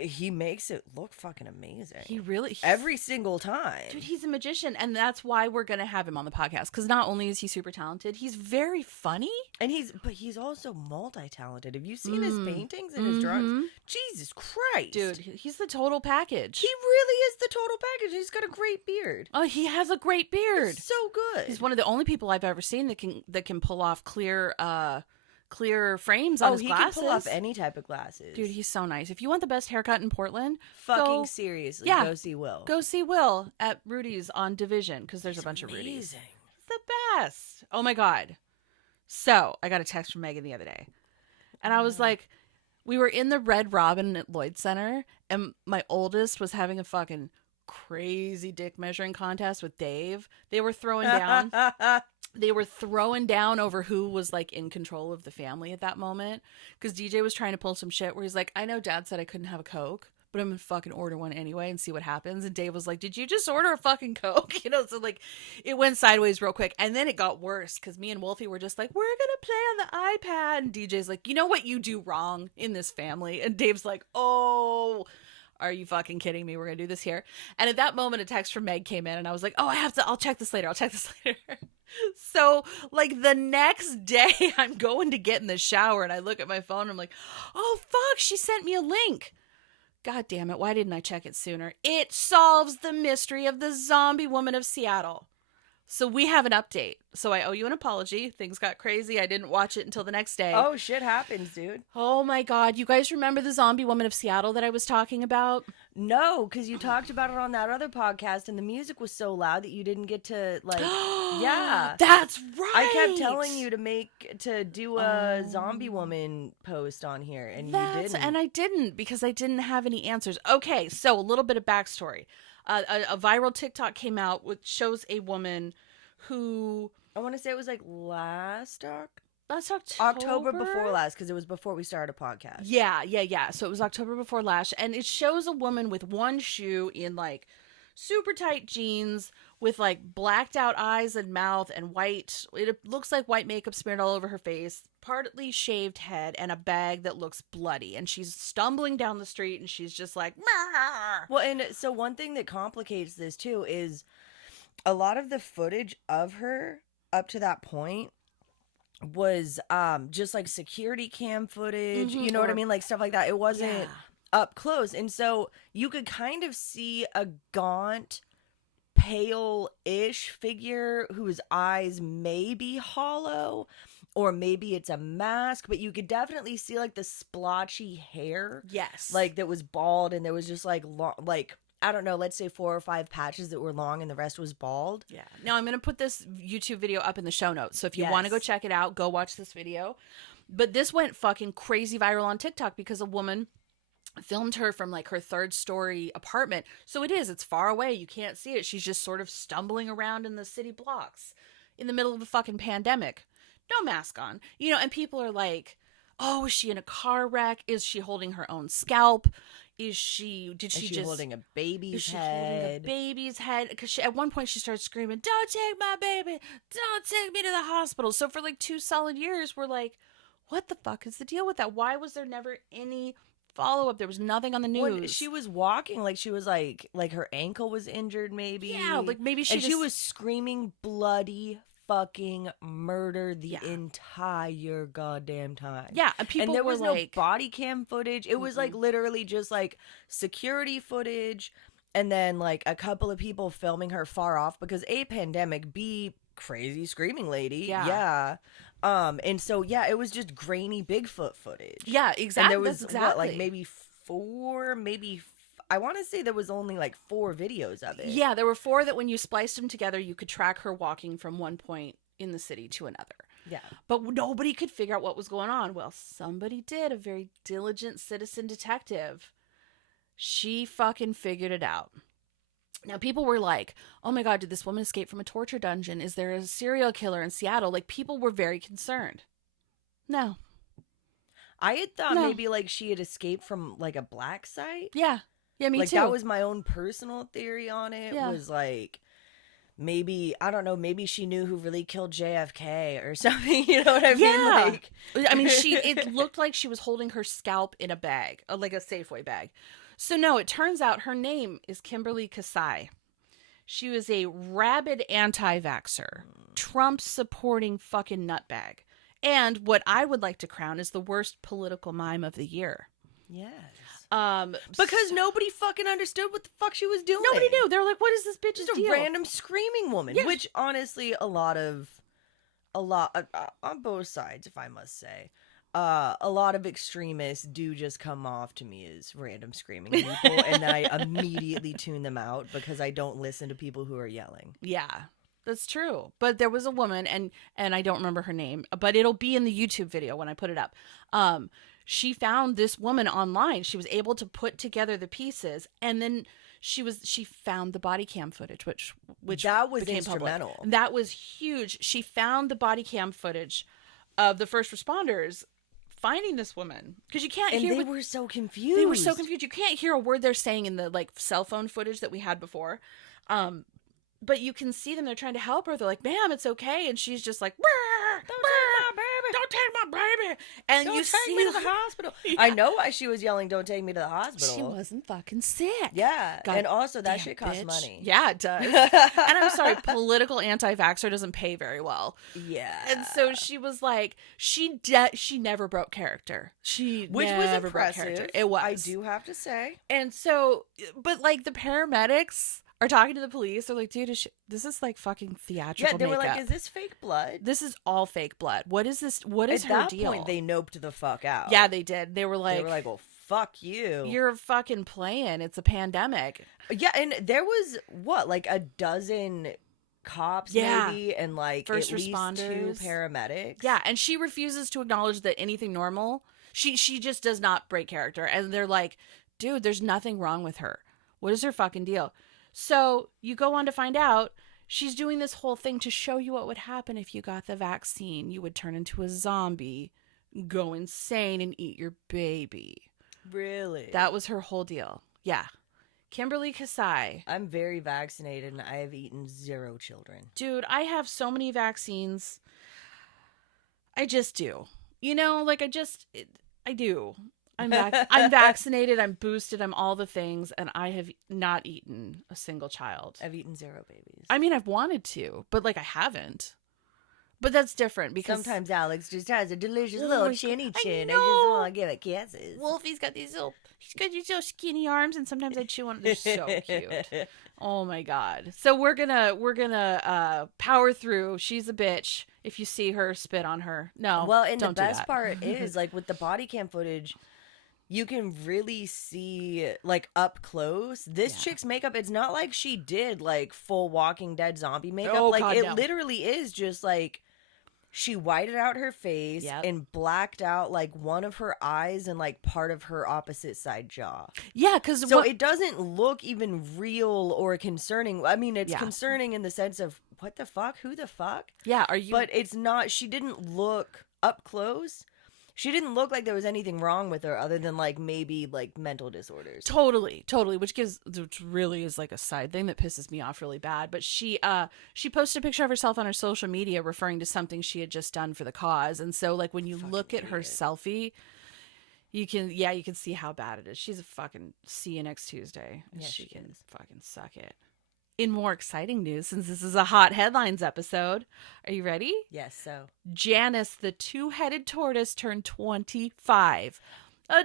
he makes it look fucking amazing. He really every single time. Dude, he's a magician, and that's why we're gonna have him on the podcast, because not only is he super talented, he's very funny, and he's also multi-talented. Have you seen his paintings and his drawings? Jesus Christ, dude, he's the total package. He really is the total package. He's got a great beard. Oh, he has a great beard. It's so good. He's one of the only people I've ever seen that can pull off clear frames on his glasses. He can pull off any type of glasses. Dude, he's so nice. If you want the best haircut in Portland, seriously, go see Will. Go see Will at Rudy's on Division, because there's a bunch of Rudy's. Amazing. It's the best. Oh my God. So I got a text from Megan the other day, and I was like, we were in the Red Robin at Lloyd Center, and my oldest was having a fucking crazy dick measuring contest with Dave. They were throwing down. They were throwing down over who was like in control of the family at that moment, because DJ was trying to pull some shit where he's like, I know Dad said I couldn't have a Coke, but I'm gonna fucking order one anyway and see what happens. And Dave was like, did you just order a fucking Coke? So like it went sideways real quick, and then it got worse because me and Wolfie were just like, we're gonna play on the iPad, and DJ's like, you know what you do wrong in this family? And Dave's like, oh, are you fucking kidding me? We're gonna do this here. And at that moment, a text from Meg came in, and I was like, oh, I'll check this later. So, like, the next day, I'm going to get in the shower and I look at my phone and I'm like, oh, fuck, she sent me a link. God damn it, why didn't I check it sooner? It solves the mystery of the zombie woman of Seattle. So we have an update. So I owe you an apology. Things got crazy. I didn't watch it until the next day. Oh, shit happens, dude. Oh my God. You guys remember the zombie woman of Seattle that I was talking about? No, because you talked about it on that other podcast and the music was so loud that you didn't get to, like, yeah. That's right. I kept telling you to do a zombie woman post on here, and you didn't. And I didn't because I didn't have any answers. Okay, so a little bit of backstory. A viral TikTok came out which shows a woman who... I want to say it was like last October before last, because it was before we started a podcast. Yeah. So it was October before last, and it shows a woman with one shoe in like super tight jeans with like blacked out eyes and mouth and white. It looks like white makeup smeared all over her face, partly shaved head, and a bag that looks bloody. And she's stumbling down the street, and she's just like, "Mah!" Well, and so one thing that complicates this too is a lot of the footage of her up to that point was just like security cam footage, you know what I mean, like stuff like that. It wasn't up close, and so you could kind of see a gaunt, pale-ish figure whose eyes may be hollow, or maybe it's a mask, but you could definitely see like the splotchy hair, like that was bald, and there was just like long, like I don't know, let's say 4 or 5 patches that were long and the rest was bald. Yeah. Now I'm going to put this YouTube video up in the show notes. So if you want to go check it out, go watch this video. But this went fucking crazy viral on TikTok because a woman filmed her from like her 3rd story apartment. So it's far away. You can't see it. She's just sort of stumbling around in the city blocks in the middle of a fucking pandemic. No mask on, and people are like, oh, is she in a car wreck? Is she holding her own scalp? Is she holding a baby's head? Holding a baby's head? Because at one point she started screaming, "Don't take my baby! Don't take me to the hospital!" So for like 2 solid years, we're like, what the fuck is the deal with that? Why was there never any follow-up? There was nothing on the news. When she was walking, like she was like her ankle was injured, maybe. Yeah, like maybe she was screaming bloody fucking murder the entire goddamn time. Yeah, and there was were no body cam footage. It was like literally just like security footage, and then like a couple of people filming her far off because A, pandemic, B, crazy screaming lady. Yeah. And so it was just grainy Bigfoot footage. Yeah, exactly. And there was what, like maybe 4, I want to say there was only like 4 videos of it. Yeah, there were 4 that when you spliced them together, you could track her walking from one point in the city to another. Yeah. But nobody could figure out what was going on. Well, somebody did. A very diligent citizen detective. She fucking figured it out. Now, people were like, oh my God, did this woman escape from a torture dungeon? Is there a serial killer in Seattle? Like, people were very concerned. No. I had thought maybe like she had escaped from like a black site. Yeah. Yeah, me like, too. That was my own personal theory on it. Yeah. Was like, maybe, I don't know, maybe she knew who really killed JFK or something. You know what I mean? Like, I mean, it looked like she was holding her scalp in a bag, like a Safeway bag. So no, it turns out her name is Kimberly Kasai. She was a rabid anti-vaxxer, Trump-supporting fucking nutbag. And what I would like to crown is the worst political mime of the year. Yes. Because nobody fucking understood what the fuck she was doing. Nobody knew. They were like, what is this bitch's Just deal? a random screaming woman. Yeah. Which, honestly, a lot on both sides, if I must say, a lot of extremists do just come off to me as random screaming people, and then I immediately tune them out because I don't listen to people who are yelling. Yeah, that's true. But there was a woman, and I don't remember her name, but it'll be in the YouTube video when I put it up. She found this woman online. She was able to put together the pieces, and then she found the body cam footage, which that was became instrumental. Public. That was huge. She found the body cam footage of the first responders finding this woman, because you can't hear. They were so confused. They were so confused. You can't hear a word they're saying in the like cell phone footage that we had before. But you can see them. They're trying to help her. They're like, "Ma'am, it's okay," and she's just like, "Don't take my baby! Don't take my here. And Don't you take see me to the hospital. Yeah. I know why she was yelling, don't take me to the hospital. She wasn't fucking sick. Yeah. God and also that damn shit costs bitch. money. Yeah, it does. And I'm sorry, political anti-vaxxer doesn't pay very well. Yeah. And so she was like, she never broke character. Which was never broke impressive. character. It was. I do have to say. And so, but like the paramedics are talking to the police. They're like, dude, this is like fucking theatrical. Yeah, they were makeup. like, is this fake blood? This is all fake blood. What is this? What is At her that deal? point, they noped the fuck out. Yeah, they did. They were like, well, fuck you. You're fucking playing. It's a pandemic. Yeah, and there was, like a dozen cops maybe, and like first at least responders, 2 paramedics. Yeah, and she refuses to acknowledge that anything normal. She just does not break character. And they're like, dude, there's nothing wrong with her. What is her fucking deal? So you go on to find out she's doing this whole thing to show you what would happen if you got the vaccine. You would turn into a zombie, go insane, and eat your baby. Really? That was her whole deal. Yeah. Kimberly Kasai. I'm very vaccinated and I have eaten 0 children. Dude, I have so many vaccines. I just do. You know, like I do. I'm vaccinated, I'm boosted, I'm all the things, and I have not eaten a single child. I've eaten 0 babies. I mean, I've wanted to, but like I haven't. But that's different because sometimes Alex just has a delicious little chinny chin. I just want to give it kisses. Wolfie's got these little skinny arms, and sometimes I chew on it. They're so cute. Oh my god! So we're gonna power through. She's a bitch. If you see her, spit on her. No. Well, and don't the best do that. part is like with the body cam footage, you can really see like up close this chick's makeup. It's not like she did like full Walking Dead zombie makeup. Oh, like God, it no. literally is just like she whited out her face and blacked out like one of her eyes and like part of her opposite side jaw. Yeah, because so it doesn't look even real or concerning. I mean, it's concerning in the sense of what the fuck, who the fuck? Yeah, are you? But it's not. She didn't look up close. She didn't look like there was anything wrong with her other than like maybe like mental disorders. Totally. Which really is like a side thing that pisses me off really bad. But she posted a picture of herself on her social media referring to something she had just done for the cause. And so like when you look at her selfie, you can see how bad it is. She's a fucking see you next Tuesday. And yeah, she can fucking suck it. In more exciting news, since this is a hot headlines episode, are you ready? Yes, so. Janice, the 2-headed tortoise, turned 25.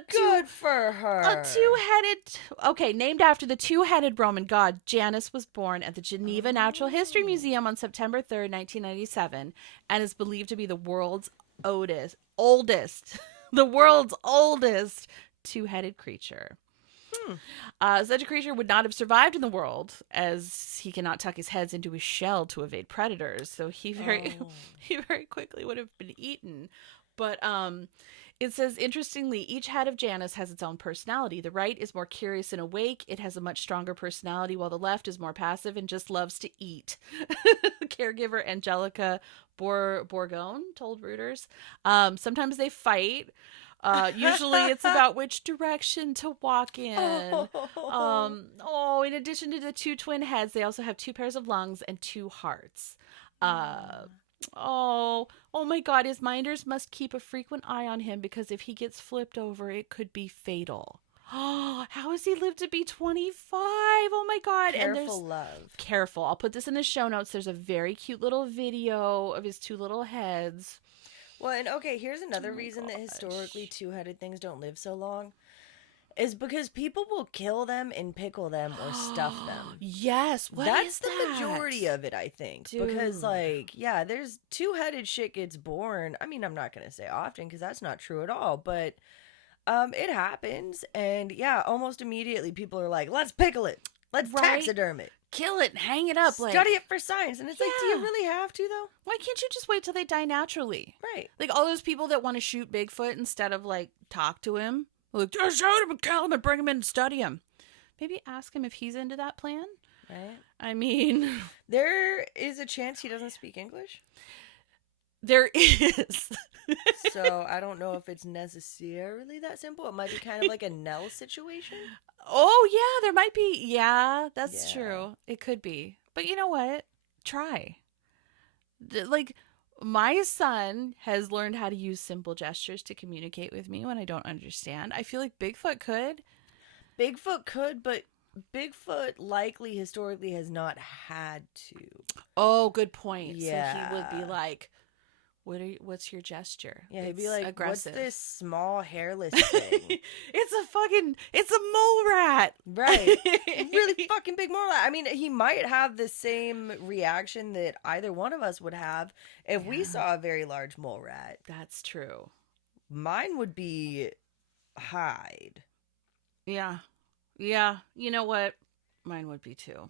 Good for her. Named after the 2-headed Roman god, Janus was born at the Geneva Natural History Museum on September 3rd, 1997, and is believed to be the world's oldest 2-headed creature. Such a creature would not have survived in the world, as he cannot tuck his heads into his shell to evade predators. So he very quickly would have been eaten. But it says, interestingly, each head of Janus has its own personality. The right is more curious and awake. It has a much stronger personality, while the left is more passive and just loves to eat. Caregiver Angelica Borgone told Reuters. Sometimes they fight. Usually it's about which direction to walk in. In addition to the 2 twin heads, they also have 2 pairs of lungs and 2 hearts. Oh my god, his minders must keep a frequent eye on him because if he gets flipped over, it could be fatal. Oh, how has he lived to be 25? Oh my god. Careful, love. Careful. I'll put this in the show notes. There's a very cute little video of his 2 little heads. Well, and okay, here's another reason that historically 2-headed things don't live so long. Is because people will kill them and pickle them or stuff them. Yes, that's the majority of it, I think. Dude. Because, like, yeah, there's 2-headed shit gets born. I mean, I'm not going to say often because that's not true at all, but it happens. And, yeah, almost immediately people are like, let's pickle it. Let's taxiderm it. Kill it and hang it up. Study it for science. And it's like, do you really have to, though? Why can't you just wait till they die naturally? Right. Like, all those people that want to shoot Bigfoot instead of, like, talk to him. Like, just shoot him and kill him and bring him in and study him. Maybe ask him if he's into that plan. Right. I mean, there is a chance he doesn't speak English. There is. So I don't know if it's necessarily that simple. It might be kind of like a Nell situation. Oh, yeah, there might be. Yeah, that's true. It could be. But you know what? Try. Like, my son has learned how to use simple gestures to communicate with me when I don't understand. I feel like Bigfoot could. Bigfoot could, but Bigfoot likely historically has not had to. Oh, good point. Yeah. So he would be like, what's your gesture? Yeah, he'd It's be like, aggressive. what's this small hairless thing? It's a mole rat. Right. Really fucking big mole rat. I mean, he might have the same reaction that either one of us would have if we saw a very large mole rat. That's true. Mine would be hide. Yeah. Yeah. You know what? Mine would be too.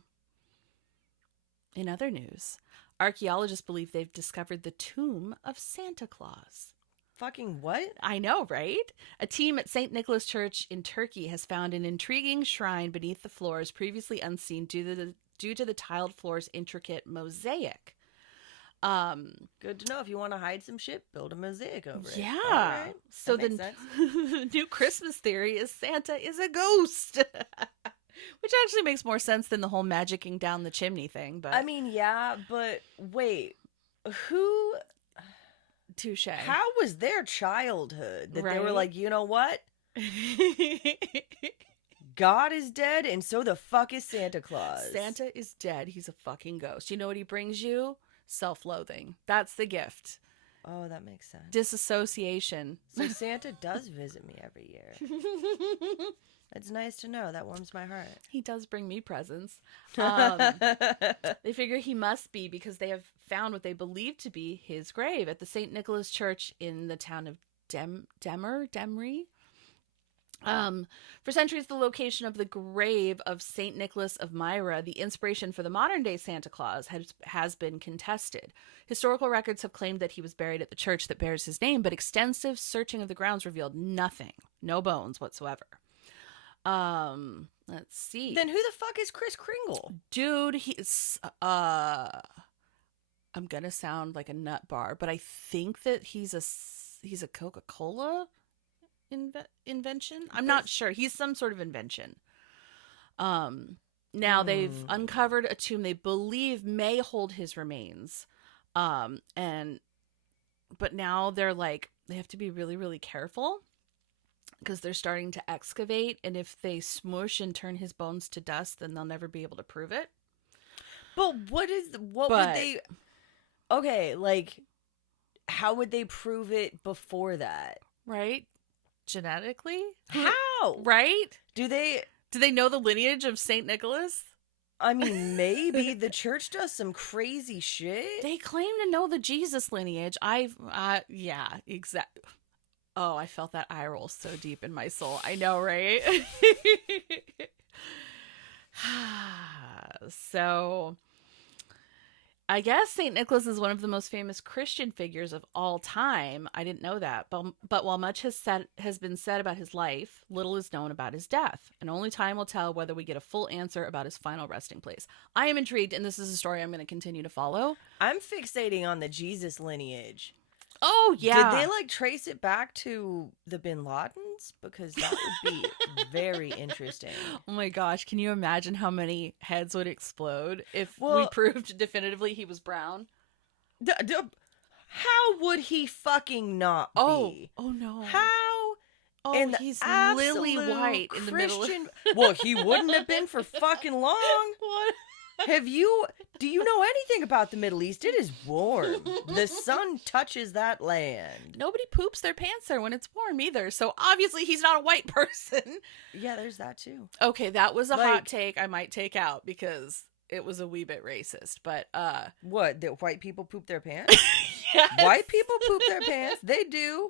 In other news, archaeologists believe they've discovered the tomb of Santa Claus. Fucking what? I know, right? A team at St. Nicholas Church in Turkey has found an intriguing shrine beneath the floors previously unseen due to the tiled floor's intricate mosaic. Good to know. If you want to hide some shit, build a mosaic over it. Yeah. All right. So That the makes new Christmas theory is Santa is a ghost. Which actually makes more sense than the whole magicking down the chimney thing. But I mean, yeah, but wait. Who... touche. How was their childhood that they were Right? like, you know what? God is dead, and so the fuck is Santa Claus. Santa is dead. He's a fucking ghost. You know what he brings you? Self-loathing. That's the gift. Oh, that makes sense. Disassociation. So Santa does visit me every year. It's nice to know. That warms my heart. He does bring me presents. They figure he must be because they have found what they believe to be his grave at the St. Nicholas Church in the town of Demry. For centuries, the location of the grave of St. Nicholas of Myra, the inspiration for the modern-day Santa Claus, has been contested. Historical records have claimed that he was buried at the church that bears his name, but extensive searching of the grounds revealed nothing. No bones whatsoever. Let's see. Then who the fuck is Kris Kringle? Dude, he's I'm gonna sound like a nut bar, but I think that he's a Coca-Cola invention. I'm not sure. He's some sort of invention. Now they've uncovered a tomb they believe may hold his remains. But now they're like, they have to be really, really careful because they're starting to excavate, and if they smush and turn his bones to dust, then they'll never be able to prove it. But would they... Okay, like, how would they prove it before that? Right? Genetically? How? Right? Do they know the lineage of St. Nicholas? I mean, maybe the church does some crazy shit. They claim to know the Jesus lineage. Yeah, exactly. Oh, I felt that eye roll so deep in my soul. I know, right? So, I guess St. Nicholas is one of the most famous Christian figures of all time. I didn't know that. But while much has been said about his life, little is known about his death. And only time will tell whether we get a full answer about his final resting place. I am intrigued, and this is a story I'm going to continue to follow. I'm fixating on the Jesus lineage. Oh, yeah. Did they, like, trace it back to the Bin Ladens? Because that would be very interesting. Oh my gosh, can you imagine how many heads would explode if we proved definitively he was brown? How would he fucking not be? Oh no. How? Oh, and he's lily white in the middle. Well, he wouldn't have been for fucking long. What? Do you know anything about the Middle East? It is warm. The sun touches that land. Nobody poops their pants there when it's warm either. So obviously he's not a white person. Yeah, there's that too. Okay, that was a hot take I might take out because it was a wee bit racist. But what? That white people poop their pants? Yes. White people poop their pants. They do.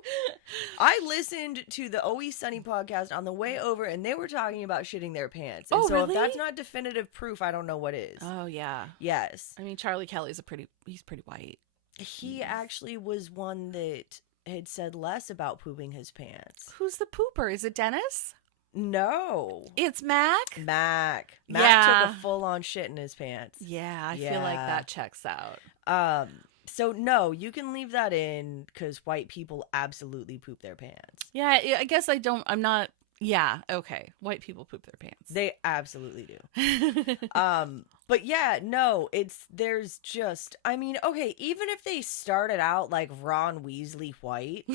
I listened to the Always Sunny podcast on the way over, and they were talking about shitting their pants. And so really? if that's not definitive proof, I don't know what is. Oh yeah. Yes. I mean, Charlie Kelly's he's pretty white. He actually was one that had said less about pooping his pants. Who's the pooper? Is it Dennis? No. It's Mac? Mac Yeah. took a full-on shit in his pants. Yeah, I feel like that checks out. So no, you can leave that in because white people absolutely poop their pants. Yeah, I guess I'm not Yeah, okay. White people poop their pants. They absolutely do. But yeah, no, there's just, I mean, okay, even if they started out like Ron Weasley White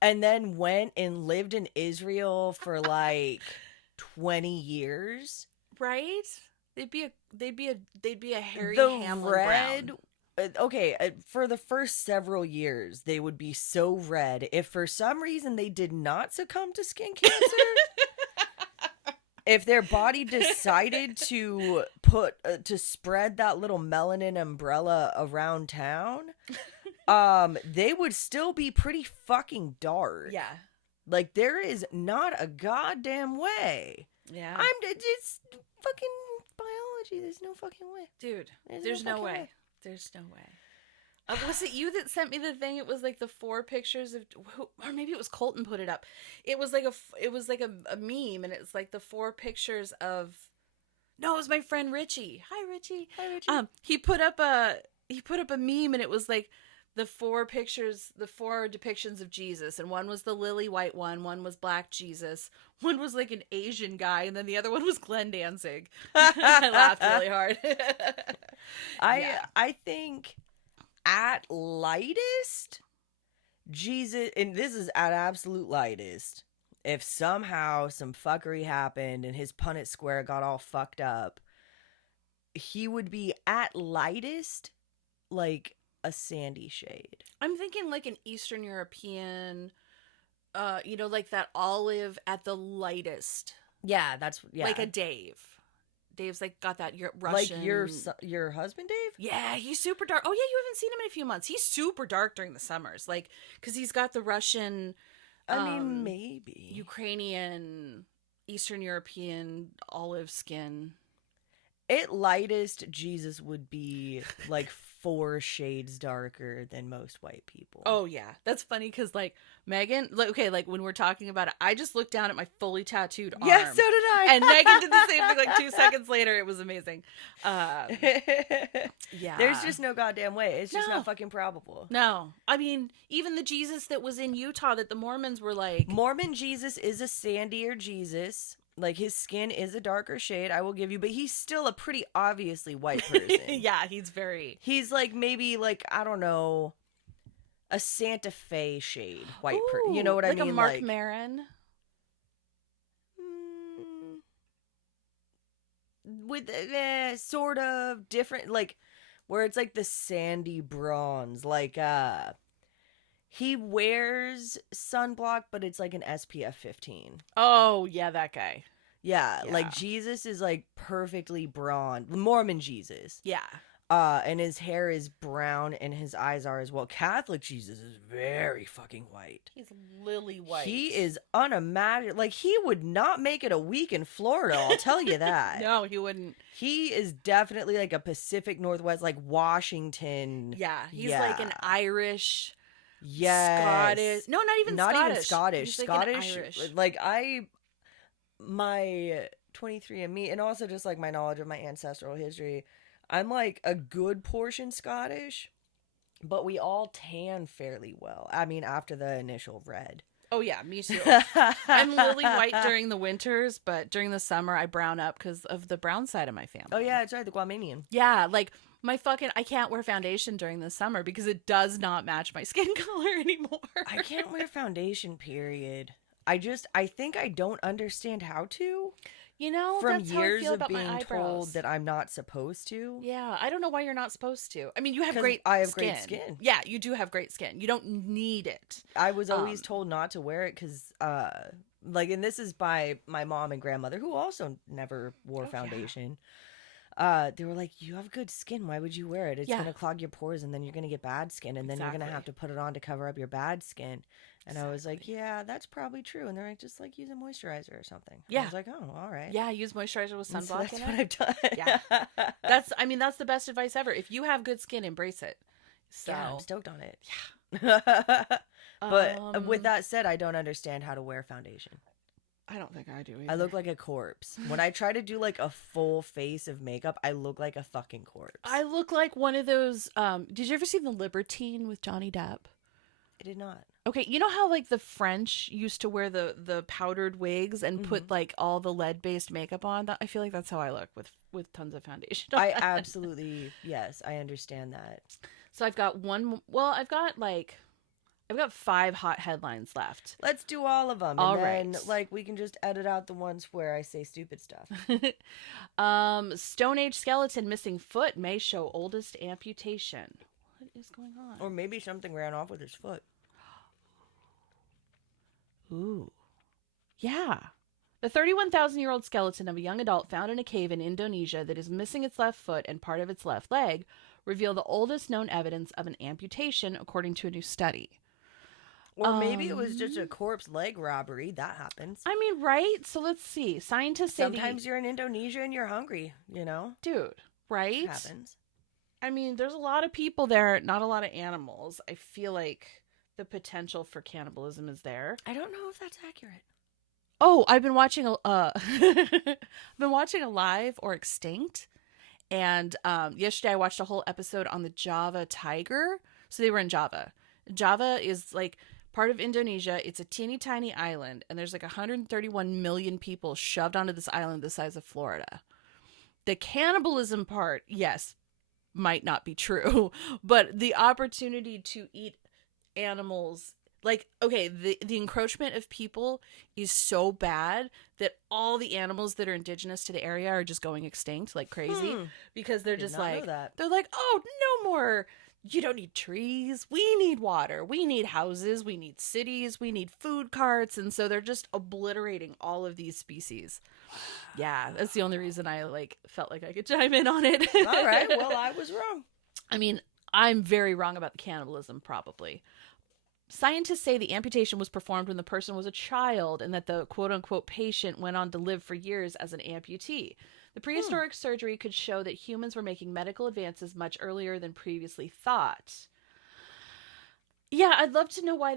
and then went and lived in Israel for like 20 years, right? They'd be a Harry the Hamlin red Brown. okay, for the first several years, they would be so red. If for some reason they did not succumb to skin cancer, if their body decided to to spread that little melanin umbrella around town, they would still be pretty fucking dark. Yeah. Like, there is not a goddamn way. Yeah. It's fucking biology. There's no fucking way. Dude, there's no way. There's no way. Was it you that sent me the thing? It was like the 4 pictures of, or maybe it was Colton put it up. It was like a meme, and it's like the 4 pictures of. No, it was my friend Richie. Hi, Richie. Hi, Richie. He put up a meme, and it was like the 4 pictures, the 4 depictions of Jesus, and one was the lily white one was Black Jesus, one was like an Asian guy, and then the other one was Glenn Danzig. I laughed really hard. I think at lightest, Jesus, and this is at absolute lightest, if somehow some fuckery happened and his Punnett Square got all fucked up, he would be at lightest like a sandy shade. I'm thinking like an Eastern European, like that olive at the lightest. Yeah, that's like a Dave. Dave's like got that Russian. Like your husband, Dave? Yeah, he's super dark. Oh yeah, you haven't seen him in a few months. He's super dark during the summers, like because he's got the Russian. I mean, maybe Ukrainian, Eastern European olive skin. At lightest, Jesus would be like 4 shades darker than most white people. Oh yeah, that's funny because like Megan, like when we're talking about it, I just looked down at my fully tattooed arm. Yeah, so did I. And Megan did the same thing like 2 seconds later. It was amazing. Yeah, there's just no goddamn way. It's just not fucking probable. No, I mean even the Jesus that was in Utah that the Mormons were like. Mormon Jesus is a sandier Jesus. Like, his skin is a darker shade, I will give you, but he's still a pretty obviously white person. Yeah, he's like maybe like, I don't know, a Santa Fe shade white person. You know what I mean? Like a Mark Maron. With sort of different, like where it's like the sandy bronze, like he wears sunblock, but it's like an SPF 15. Oh, yeah, that guy. Yeah, like Jesus is like perfectly blonde. Mormon Jesus. Yeah. And his hair is brown and his eyes are as well. Catholic Jesus is very fucking white. He's lily white. He is unimaginable. Like, he would not make it a week in Florida, I'll tell you that. No, he wouldn't. He is definitely like a Pacific Northwest, like Washington. Yeah, he's like an Irish... Yes. Scottish. No, not even Scottish. He's Scottish. Like my 23andMe, and also just like my knowledge of my ancestral history, I'm like a good portion Scottish, but we all tan fairly well. I mean, after the initial red. Oh yeah, me too. I'm lily white during the winters, but during the summer I brown up because of the brown side of my family. Oh yeah, that's right, the Guamanian. Yeah, like I can't wear foundation during the summer because it does not match my skin color anymore. I can't wear foundation, period. I think I don't understand how to. You know, from that's years how I feel of about being my told that I'm not supposed to. Yeah, I don't know why you're not supposed to. I mean, you have great skin. Yeah, you do have great skin. You don't need it. I was always told not to wear it because, and this is by my mom and grandmother, who also never wore foundation. Yeah. They were like, you have good skin. Why would you wear it? It's going to clog your pores, and then you're going to get bad skin, and then you're going to have to put it on to cover up your bad skin. And I was like, yeah, that's probably true. And they're like, just like use a moisturizer or something. Yeah. I was like, oh, all right. Yeah, use moisturizer with sunblock in it. That's what I've done. Yeah. That's the best advice ever. If you have good skin, embrace it. So yeah, I'm stoked on it. Yeah. But with that said, I don't understand how to wear foundation. I don't think I do either. I look like a corpse. When I try to do like a full face of makeup, I look like a fucking corpse. I look like one of those did you ever see The Libertine with Johnny Depp? I did not. Okay, you know how like the French used to wear the powdered wigs and put like all the lead-based makeup on? That I feel like that's how I look with tons of foundation I on. absolutely, yes, I understand that. So I've got well, I've got 5 hot headlines left. Let's do all of them, and All then right. like we can just edit out the ones where I say stupid stuff. Stone Age skeleton missing foot may show oldest amputation. What is going on? Or maybe something ran off with his foot. Ooh. Yeah. The 31,000-year-old skeleton of a young adult found in a cave in Indonesia that is missing its left foot and part of its left leg reveal the oldest known evidence of an amputation, according to a new study. Or maybe it was just a corpse leg robbery. That happens. I mean, right? So let's see. Scientists say Sometimes you're in Indonesia and you're hungry, dude, right? It happens. I mean, there's a lot of people there, not a lot of animals. I feel like the potential for cannibalism is there. I don't know if that's accurate. Oh, I've been watching I've been watching Alive or Extinct, and yesterday I watched a whole episode on the Java tiger. So they were in Java. Java is like part of Indonesia. It's a teeny tiny island, and there's like 131 million people shoved onto this island the size of Florida. The cannibalism part, yes, might not be true, but the opportunity to eat animals, like, okay, the encroachment of people is so bad that all the animals that are indigenous to the area are just going extinct like crazy because they're just like, they're like, oh, no more. You don't need trees. We need water. We need houses. We need cities. We need food carts. And so they're just obliterating all of these species. Yeah, that's the only reason I felt like I could chime in on it. All right. Well, I was wrong. I mean, I'm very wrong about the cannibalism, probably. Scientists say the amputation was performed when the person was a child and that the quote-unquote patient went on to live for years as an amputee. The prehistoric surgery could show that humans were making medical advances much earlier than previously thought. Yeah, I'd love to know why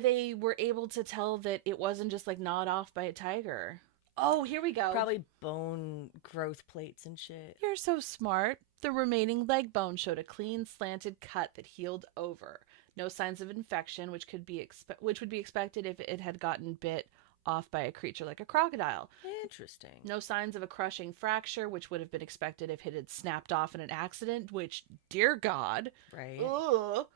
they were able to tell that it wasn't just like gnawed off by a tiger. Oh, here we go. Probably bone growth plates and shit. You're so smart. The remaining leg bone showed a clean, slanted cut that healed over. No signs of infection, which would be expected if it had gotten bit off by a creature like a crocodile. Interesting. No signs of a crushing fracture, which would have been expected if it had snapped off in an accident, which, dear God. Right. Ugh.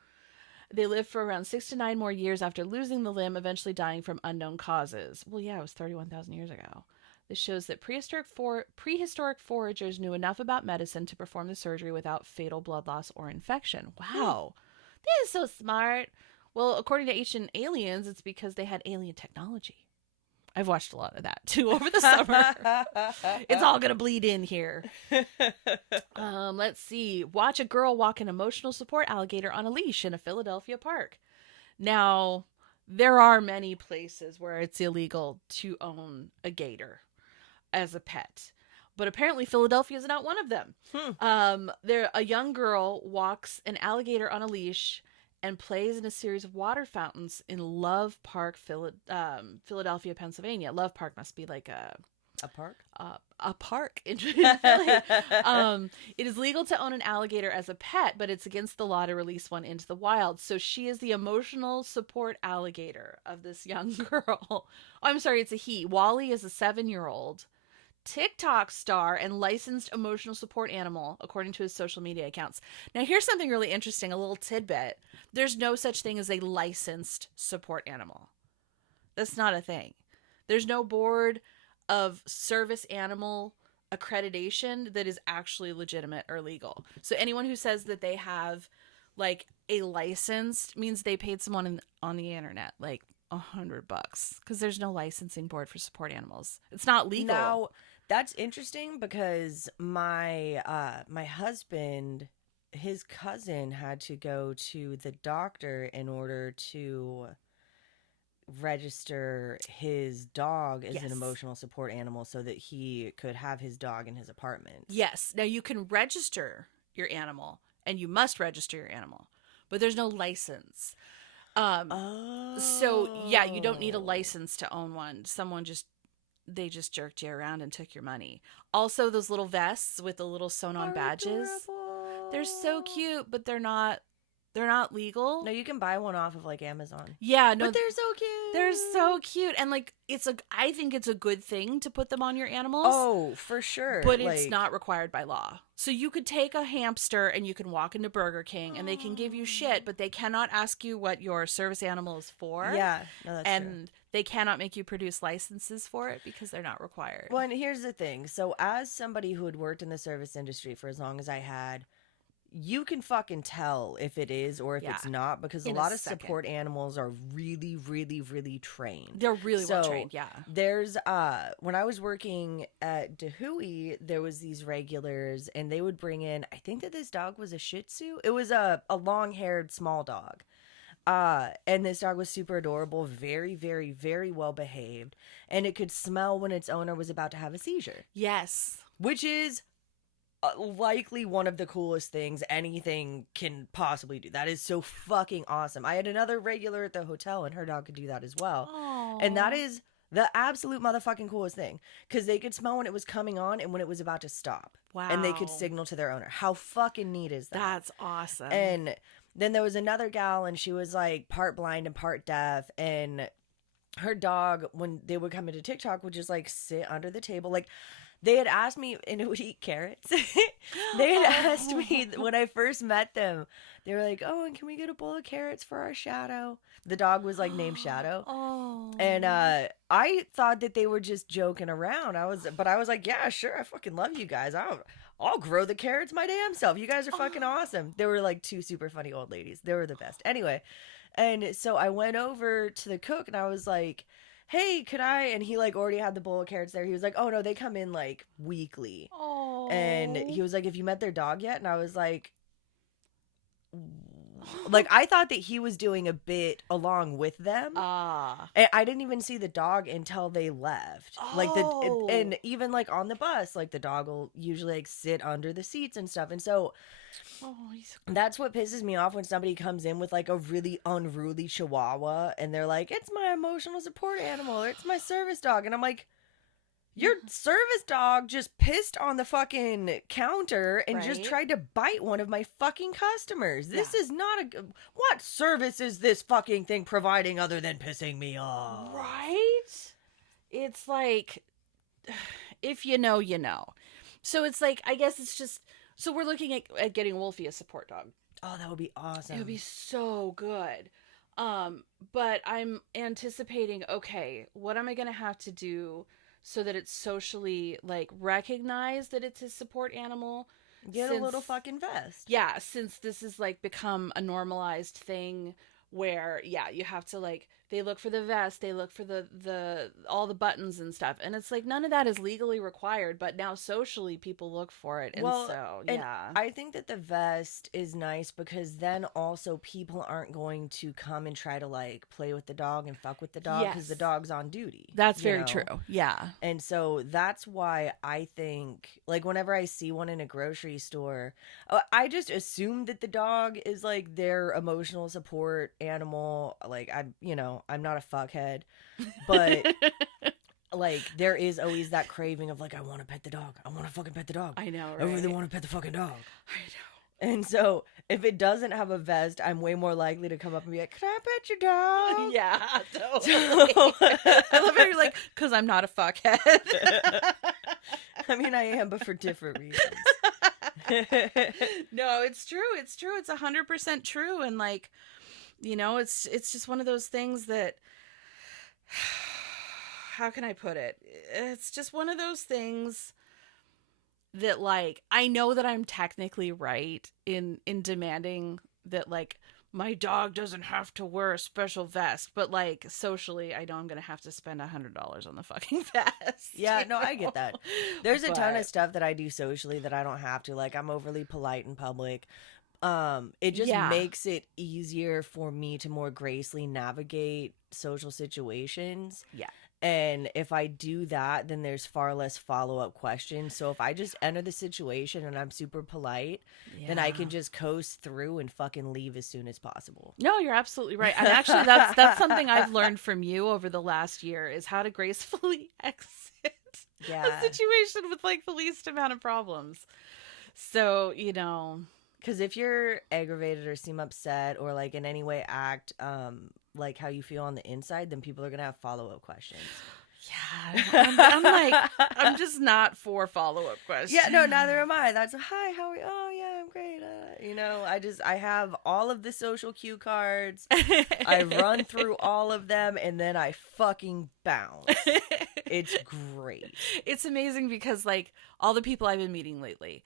They lived for around 6 to 9 more years after losing the limb, eventually dying from unknown causes. Well, yeah, it was 31,000 years ago. This shows that prehistoric foragers knew enough about medicine to perform the surgery without fatal blood loss or infection. Wow. This is so smart. Well, according to Ancient Aliens, it's because they had alien technology. I've watched a lot of that, too, over the summer. It's all going to bleed in here. Let's see. Watch a girl walk an emotional support alligator on a leash in a Philadelphia park. Now, there are many places where it's illegal to own a gator as a pet. But apparently Philadelphia is not one of them. A young girl walks an alligator on a leash and plays in a series of water fountains in Love Park, Philadelphia, Pennsylvania. Love Park must be like a park? A park in Philly. It is legal to own an alligator as a pet, but it's against the law to release one into the wild. So she is the emotional support alligator of this young girl. Oh, I'm sorry, it's a he. Wally is a 7-year-old TikTok star and licensed emotional support animal, according to his social media accounts. Now, here's something really interesting, a little tidbit. There's no such thing as a licensed support animal. That's not a thing. There's no board of service animal accreditation that is actually legitimate or legal. So anyone who says that they have like a license means they paid someone on the internet like $100 because there's no licensing board for support animals. It's not legal. Now, that's interesting because my husband, his cousin had to go to the doctor in order to register his dog as an emotional support animal so that he could have his dog in his apartment. Yes. Now you can register your animal and you must register your animal, but there's no license. So yeah, you don't need a license to own one. They just jerked you around and took your money. Also, those little vests with the little sewn on badges. Adorable. They're so cute, but they're not They're not legal. No, you can buy one off of like Amazon. Yeah, no, But they're so cute. they're so cute, and like I think it's a good thing to put them on your animals. Oh, for sure. But it's not required by law. So you could take a hamster and you can walk into Burger King and they can give you shit, but they cannot ask you what your service animal is for. Yeah, no, that's true. And they cannot make you produce licenses for it because they're not required. Well, and here's the thing. So as somebody who had worked in the service industry for as long as I had, you can fucking tell if it is or if it's not, because a lot of support animals are really, really, really trained. They're really well trained, yeah. There's when I was working at Dahui, there was these regulars, and they would bring in, I think that this dog was a Shih Tzu. It was a long-haired small dog. And this dog was super adorable, very, very, very well behaved, and it could smell when its owner was about to have a seizure. Yes. Which is likely one of the coolest things anything can possibly do. That is so fucking awesome. I had another regular at the hotel, and her dog could do that as well. Aww. And that is the absolute motherfucking coolest thing, because they could smell when it was coming on and when it was about to stop. Wow. And they could signal to their owner. How fucking neat is that? That's awesome. And then there was another gal, and she was like part blind and part deaf, and her dog, when they would come into TikTok, would just like sit under the table. Like, they had asked me, and it would eat carrots. They had asked me when I first met them, they were like, oh, and can we get a bowl of carrots for our Shadow? The dog was like named Shadow. Oh. And I thought that they were just joking around. But I was like, yeah, sure. I fucking love you guys. I'll grow the carrots my damn self. You guys are fucking awesome. They were like two super funny old ladies. They were the best. Anyway. And so I went over to the cook, and I was like, hey, could I? And he like already had the bowl of carrots there. He was like, oh no, they come in like weekly. Oh. And he was like, have you met their dog yet? And I was like I thought that he was doing a bit along with them. And I didn't even see the dog until they left. Oh. And even like on the bus, like the dog will usually like sit under the seats and stuff. And so that's what pisses me off when somebody comes in with like a really unruly chihuahua, and they're like, it's my emotional support animal, or it's my service dog. And I'm like, your service dog just pissed on the fucking counter and just tried to bite one of my fucking customers. This is not what service is this fucking thing providing other than pissing me off? Right? It's like, if you know, you know. So it's like, I guess it's just, so we're looking at getting Wolfie a support dog. Oh, that would be awesome. It would be so good. But I'm anticipating, okay, what am I going to have to do so that it's socially like recognized that it's his support animal? Get a little fucking vest. Yeah, since this has like become a normalized thing where, yeah, you have to like, they look for the vest, they look for the all the buttons and stuff, and it's like none of that is legally required, but now socially people look for it, and I think that the vest is nice because then also people aren't going to come and try to like play with the dog and fuck with the dog because the dog's on duty. That's very true. Yeah. And so that's why I think like whenever I see one in a grocery store, I just assume that the dog is like their emotional support animal. Like I'm not a fuckhead, but like there is always that craving of like, I want to pet the dog. I want to fucking pet the dog. I know, right? I really want to pet the fucking dog. I know. And so if it doesn't have a vest, I'm way more likely to come up and be like, can I pet your dog? Yeah, totally. I love how you're like, because I'm not a fuckhead. I mean, I am, but for different reasons. No, it's true. It's true. It's 100% true. And like, it's just one of those things that, how can I put it? It's just one of those things that like, I know that I'm technically right in demanding that like my dog doesn't have to wear a special vest, but like socially, I know I'm going to have to spend $100 on the fucking vest. Yeah, no, I get that. There's a ton of stuff that I do socially that I don't have to. Like, I'm overly polite in public. It just makes it easier for me to more gracefully navigate social situations. Yeah. And if I do that, then there's far less follow-up questions. So if I just enter the situation and I'm super polite, then I can just coast through and fucking leave as soon as possible. No, you're absolutely right. And actually, that's something I've learned from you over the last year is how to gracefully exit a situation with like the least amount of problems. So, Because if you're aggravated or seem upset or like in any way act like how you feel on the inside, then people are gonna have follow-up questions. Yeah, I'm like, I'm just not for follow-up questions. Yeah, no, neither am I. That's hi, how are you? Oh, yeah, I'm great. You know, I have all of the social cue cards. I run through all of them, and then I fucking bounce. It's great. It's amazing because, like, all the people I've been meeting lately,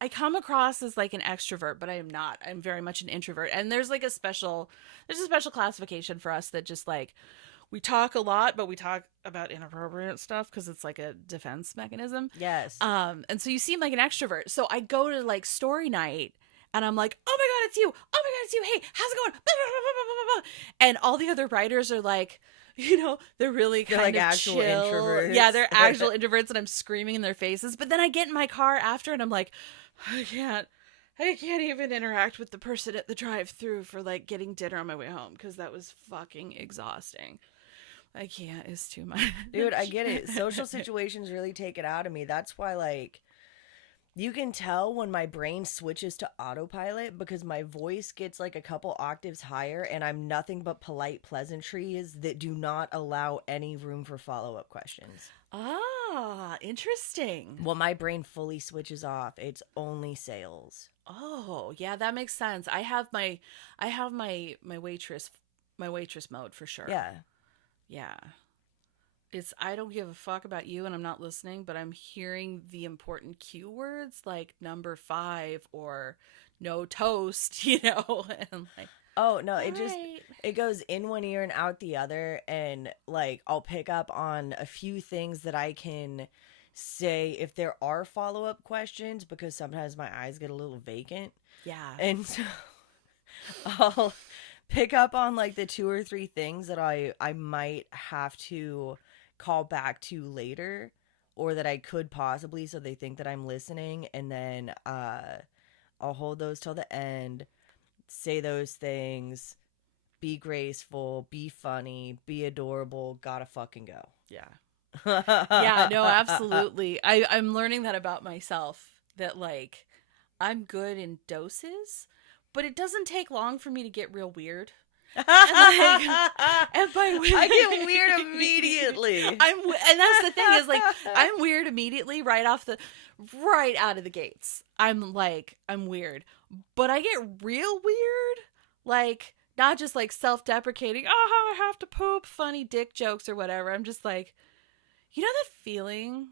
I come across as like an extrovert, but I am not. I'm very much an introvert. And there's a special classification for us that just like, we talk a lot, but we talk about inappropriate stuff because it's like a defense mechanism. Yes. And so you seem like an extrovert. So I go to like story night and I'm like, oh my God, it's you. Oh my God, it's you. Hey, how's it going? Blah, blah, blah, blah, blah, blah. And all the other writers are like, you know, they're really kind like of actual chill. introverts. Yeah, they're actual introverts, and I'm screaming in their faces. But then I get in my car after, and I'm like, I can't even interact with the person at the drive-thru for like getting dinner on my way home because that was fucking exhausting. I can't. It's too much. Dude, I get it. Social situations really take it out of me. That's why, like, you can tell when my brain switches to autopilot because my voice gets like a couple octaves higher and I'm nothing but polite pleasantries that do not allow any room for follow-up questions. Ah, interesting. Well, my brain fully switches off. It's only sales. Oh, yeah, that makes sense. I have my waitress mode for sure. Yeah. Yeah. It's I don't give a fuck about you and I'm not listening, but I'm hearing the important cue words like number 5 or no toast, you know, and like, oh no, right. it goes in one ear and out the other, and like I'll pick up on a few things that I can say if there are follow-up questions because sometimes my eyes get a little vacant. Yeah. And so I'll pick up on like the 2 or 3 things that I might have to call back to later or that I could possibly so they think that I'm listening, and then I'll hold those till the end, say those things, be graceful, be funny, be adorable, gotta fucking go. Yeah. Yeah, no, absolutely. I'm learning that about myself, that like I'm good in doses, but it doesn't take long for me to get real weird. And by weird, I get weird immediately. And that's the thing is like I'm weird immediately right out of the gates. I'm weird, but I get real weird, like not just like self-deprecating. Oh, I have to poop, funny dick jokes or whatever. I'm just like, you know that feeling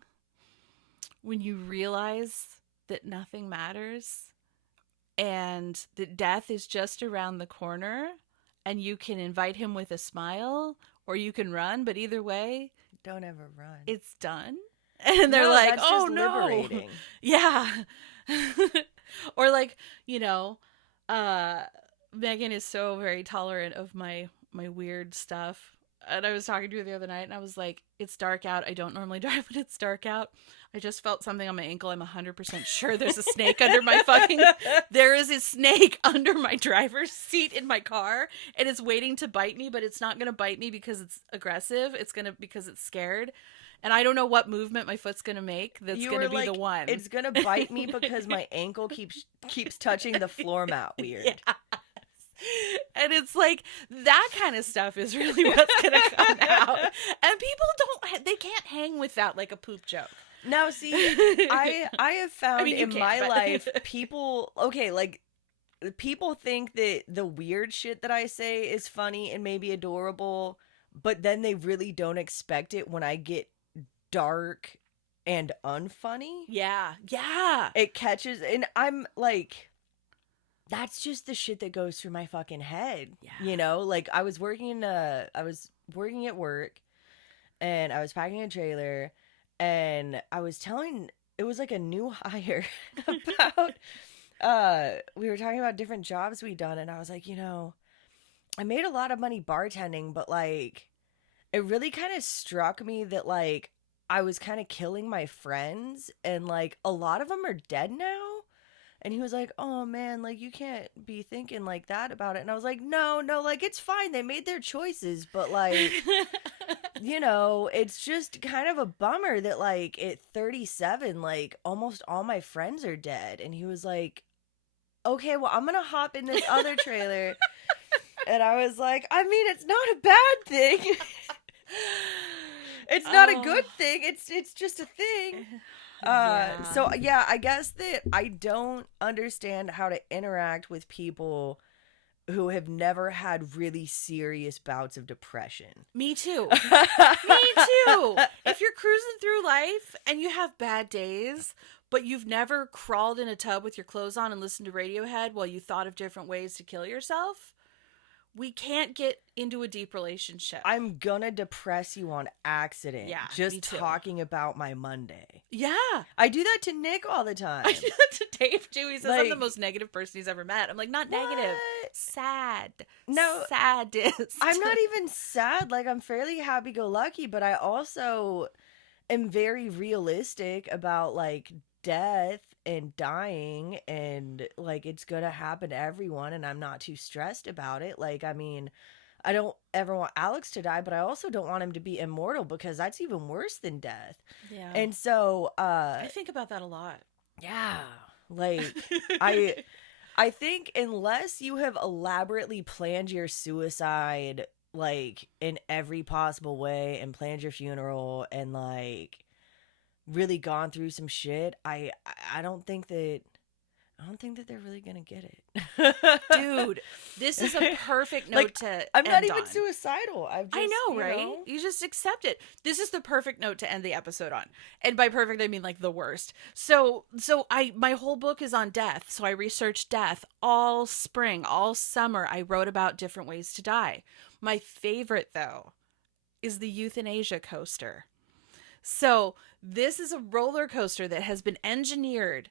when you realize that nothing matters and that death is just around the corner. And you can invite him with a smile or you can run. But either way, don't ever run. It's done. And they're like, that's oh, just no. liberating. Yeah. Or like, you know, Megan is so very tolerant of my weird stuff. And I was talking to her the other night and I was like, it's dark out. I don't normally drive when it's dark out. I just felt something on my ankle. I'm 100% sure there's a snake under my there is a snake under my driver's seat in my car and it's waiting to bite me, but it's not going to bite me because it's aggressive. It's going to, because it's scared. And I don't know what movement my foot's going to make that's going to be the one. It's going to bite me because my ankle keeps touching the floor mat weird. Yes. And it's like that kind of stuff is really what's going to come out. And people they can't hang with that like a poop joke. Now, see, I have found in my life, people think that the weird shit that I say is funny and maybe adorable, but then they really don't expect it when I get dark and unfunny. Yeah. Yeah. It catches, and I'm like, that's just the shit that goes through my fucking head. Yeah. You know, like I was working at work and I was packing a trailer. And I was it was like a new hire about, we were talking about different jobs we'd done. And I was like, you know, I made a lot of money bartending, but like, it really kind of struck me that like, I was kind of killing my friends and like, a lot of them are dead now. And he was like, oh man, like you can't be thinking like that about it. And I was like, no, like it's fine. They made their choices, but like, you know, it's just kind of a bummer that like at 37, like almost all my friends are dead. And he was like, okay, well, I'm gonna hop in this other trailer. And I was like, I mean, it's not a bad thing. It's not a good thing. It's just a thing. So yeah, I guess that I don't understand how to interact with people who have never had really serious bouts of depression. Me too. Me too. If you're cruising through life and you have bad days, but you've never crawled in a tub with your clothes on and listened to Radiohead while you thought of different ways to kill yourself, we can't get into a deep relationship. I'm gonna depress you on accident. Yeah, just me too. talking about my Monday. Yeah. I do that to Nick all the time. I do that to Dave too. He says I'm the Like, most negative person he's ever met. I'm like, not negative. What? Sad. No, Saddest. I'm not even sad. Like, I'm fairly happy-go-lucky, but I also am very realistic about, like, death and dying, and, like, it's gonna happen to everyone, and I'm not too stressed about it. Like, I mean, I don't ever want Alex to die, but I also don't want him to be immortal, because that's even worse than death. Yeah. And so, I think about that a lot. yeah, like, I think unless you have elaborately planned your suicide, like, in every possible way, and planned your funeral, and, like, really gone through some shit, I don't think that they're really gonna get it. Dude, this is a perfect note Like, to I'm not end even on. suicidal. I know, right? You just accept it. This is the perfect note to end the episode on. And by perfect, I mean like the worst. So my whole book is on death. So I researched death all spring, all summer. I wrote about different ways to die. My favorite, though, is the euthanasia coaster. So this is a roller coaster that has been engineered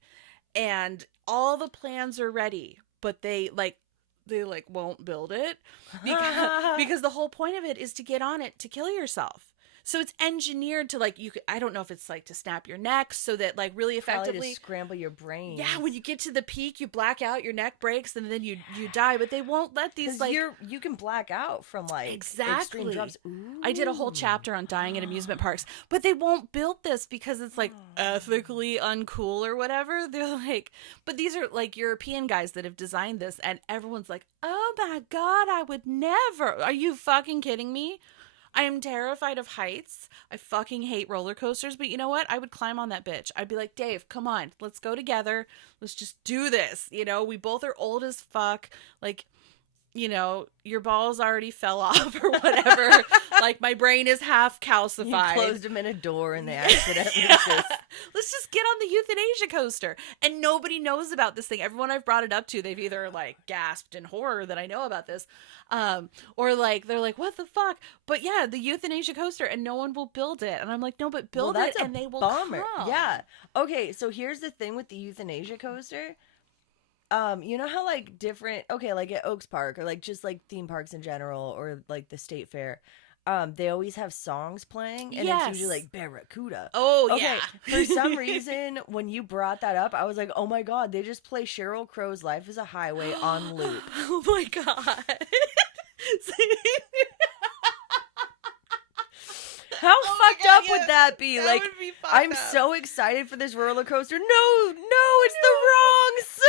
and all the plans are ready, but they won't build it because the whole point of it is to get on it to kill yourself. So it's engineered to like I don't know if it's like to snap your neck so that like really effectively Probably to scramble your brain. Yeah, when you get to the peak, you black out, your neck breaks, and then you die. But they won't let these like you can black out from like extreme drugs. I did a whole chapter on dying at amusement parks, but they won't build this because it's like ethically uncool or whatever. They're like, but these are like European guys that have designed this, and everyone's like, oh my god, I would never. Are you fucking kidding me? I am terrified of heights. I fucking hate roller coasters, but you know what? I would climb on that bitch. I'd be like, Dave, come on, let's go together. Let's just do this. You know, we both are old as fuck. Like, you know, your balls already fell off or whatever. Like, my brain is half calcified. You closed them in a door and they accidentally just... Let's just get on the euthanasia coaster. And nobody knows about this thing. Everyone I've brought it up to, they've either, like, gasped in horror that I know about this. Or, like, they're like, what the fuck? But, yeah, the euthanasia coaster, and no one will build it. And I'm like, no, but build it and they will come. Yeah. Okay, so here's the thing with the euthanasia coaster. You know how like different, okay, like at Oaks Park or like just like theme parks in general or like the state fair, they always have songs playing and it's usually like Barracuda. Oh, okay, yeah. For some reason, when you brought that up, I was like, oh my god, they just play Sheryl Crow's Life is a Highway on loop. Oh my god. How fucked up would that be? That like, would be I'm up. so excited for this roller coaster. No, it's the wrong song.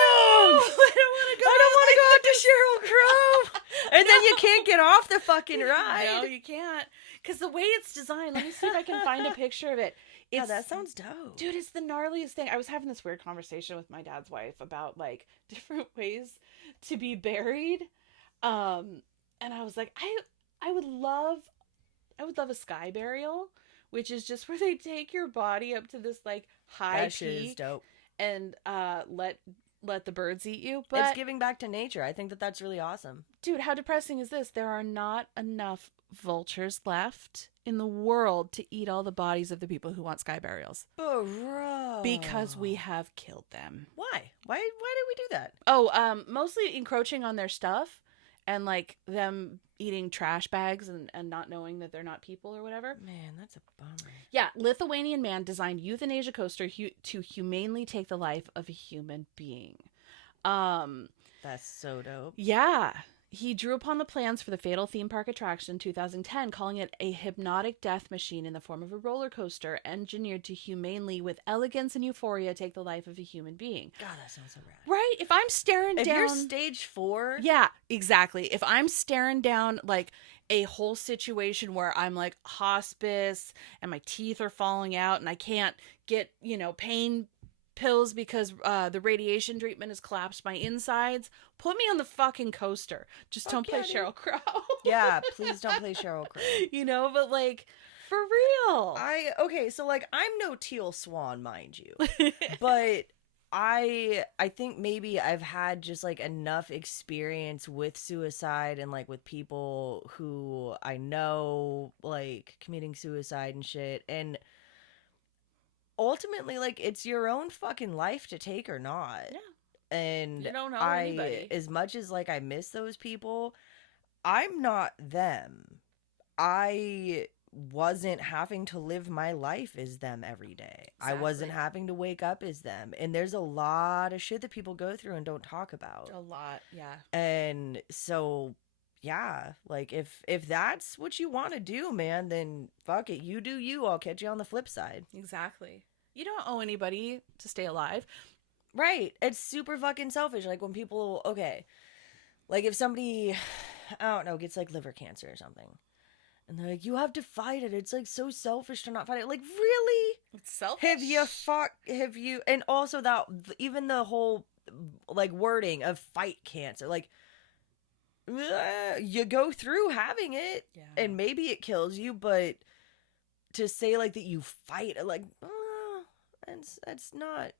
No, I don't want to go out to Sheryl Crow. And then you can't get off the fucking ride. No, you can't. Because the way it's designed, let me see if I can find a picture of it. Yeah, that sounds dope. Dude, it's the gnarliest thing. I was having this weird conversation with my dad's wife about like different ways to be buried. And I was like, I would love a sky burial, which is just where they take your body up to this like high that shit peak is dope. And let the birds eat you. But it's giving back to nature. I think that that's really awesome. Dude, how depressing is this? There are not enough vultures left in the world to eat all the bodies of the people who want sky burials. Bro. Because we have killed them. Why? Why did we do that? Oh, mostly encroaching on their stuff and like them eating trash bags and not knowing that they're not people or whatever. Man, that's a bummer. Yeah, Lithuanian man designed euthanasia coaster to humanely take the life of a human being. That's so dope. Yeah. He drew upon the plans for the fatal theme park attraction in 2010, calling it a hypnotic death machine in the form of a roller coaster engineered to humanely, with elegance and euphoria, take the life of a human being. God, that sounds so rad. Right? If I'm staring If down... you're stage 4... Yeah, exactly. If I'm staring down, like, a whole situation where I'm, like, hospice and my teeth are falling out and I can't get, pain pills because the radiation treatment has collapsed my insides, put me on the fucking coaster. Just don't play Sheryl Crow. Yeah, please don't play Sheryl Crow. But like, for real. So like, I'm no Teal Swan, mind you, but I think maybe I've had just like enough experience with suicide and like with people who I know like committing suicide and shit, and ultimately, like, it's your own fucking life to take or not. Yeah. And you don't know anybody. As much as, like, I miss those people, I'm not them. I wasn't having to live my life as them every day. Exactly. I wasn't having to wake up as them. And there's a lot of shit that people go through and don't talk about. A lot, yeah. And so... yeah, like if that's what you want to do, man, then fuck it. You do you. I'll catch you on the flip side. Exactly. You don't owe anybody to stay alive. Right. It's super fucking selfish. Like when people, okay, like if somebody, I don't know, gets like liver cancer or something, and they're like, you have to fight it. It's like so selfish to not fight it. Like, really? It's selfish. Have you, and also that, even the whole like wording of fight cancer, like, you go through having it, and maybe it kills you, but to say like that you fight, like, that's not,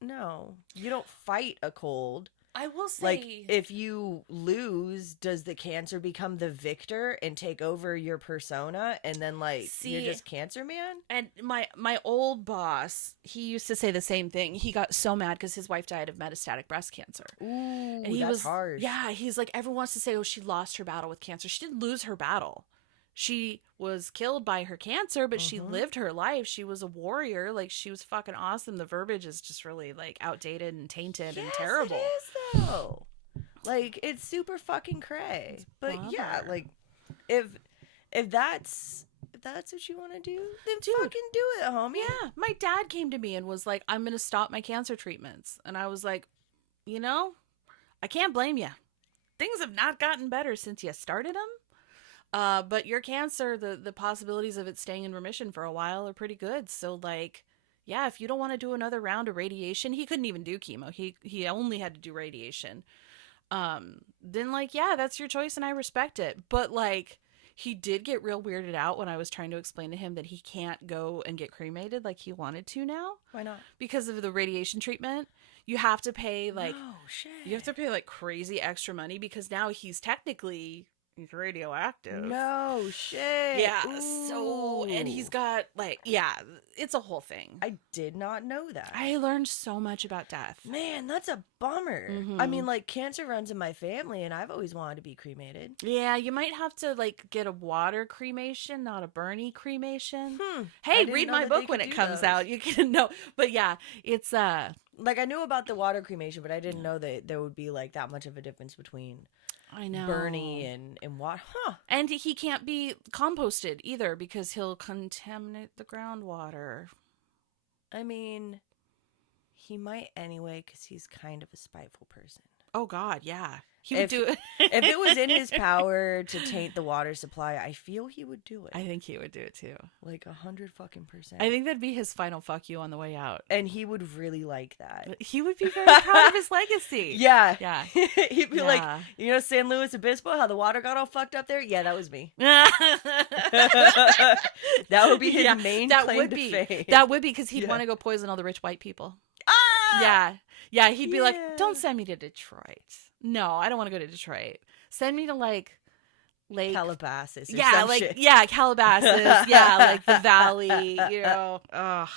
no, you don't fight a cold. I will say, like, if you lose, does the cancer become the victor and take over your persona, and then like you're just Cancer Man? And my old boss, he used to say the same thing. He got so mad because his wife died of metastatic breast cancer. Ooh, and that's harsh. Yeah, he's like, everyone wants to say, oh, she lost her battle with cancer. She didn't lose her battle. She was killed by her cancer, but she lived her life. She was a warrior. Like, she was fucking awesome. The verbiage is just really, like, outdated and tainted and terrible. It is, though. Like, it's super fucking cray. But yeah, like, if that's what you want to do, then fucking do it, homie. Yeah. My dad came to me and was like, I'm going to stop my cancer treatments. And I was like, I can't blame you. Things have not gotten better since you started them. But your cancer, the possibilities of it staying in remission for a while are pretty good. So, like, yeah, if you don't want to do another round of radiation, he couldn't even do chemo. He only had to do radiation. Then, like, yeah, that's your choice and I respect it. But, like, he did get real weirded out when I was trying to explain to him that he can't go and get cremated like he wanted to now. Why not? Because of the radiation treatment. You have to pay, like, oh, shit. You have to pay, like, crazy extra money because now he's technically... he's radioactive. No shit. Yeah. Ooh. So, and he's got like, yeah, it's a whole thing. I did not know that. I learned so much about death. Man, that's a bummer. I mean, like, cancer runs in my family and I've always wanted to be cremated. Yeah, you might have to like get a water cremation, not a Bernie cremation. Hey, read my book when it comes out. You can know. But yeah, it's like, I knew about the water cremation, but I didn't know that there would be like that much of a difference between I know Bernie and what? Huh? And he can't be composted either because he'll contaminate the groundwater. I mean, he might anyway because he's kind of a spiteful person. Oh God, yeah. He would do it. If it was in his power to taint the water supply, I feel he would do it. I think he would do it too. Like 100%. I think that'd be his final fuck you on the way out. And he would really like that. He would be very proud of his legacy. Yeah. Yeah. He'd be like, San Luis Obispo, how the water got all fucked up there? Yeah, that was me. That would be his main claim to fame. That would be because he'd want to go poison all the rich white people. Ah! Yeah. Yeah, he'd be like, don't send me to Detroit. No, I don't want to go to Detroit. Send me to like Lake Calabasas. Or yeah, some like shit. yeah, Calabasas. Yeah, like the valley. Ugh.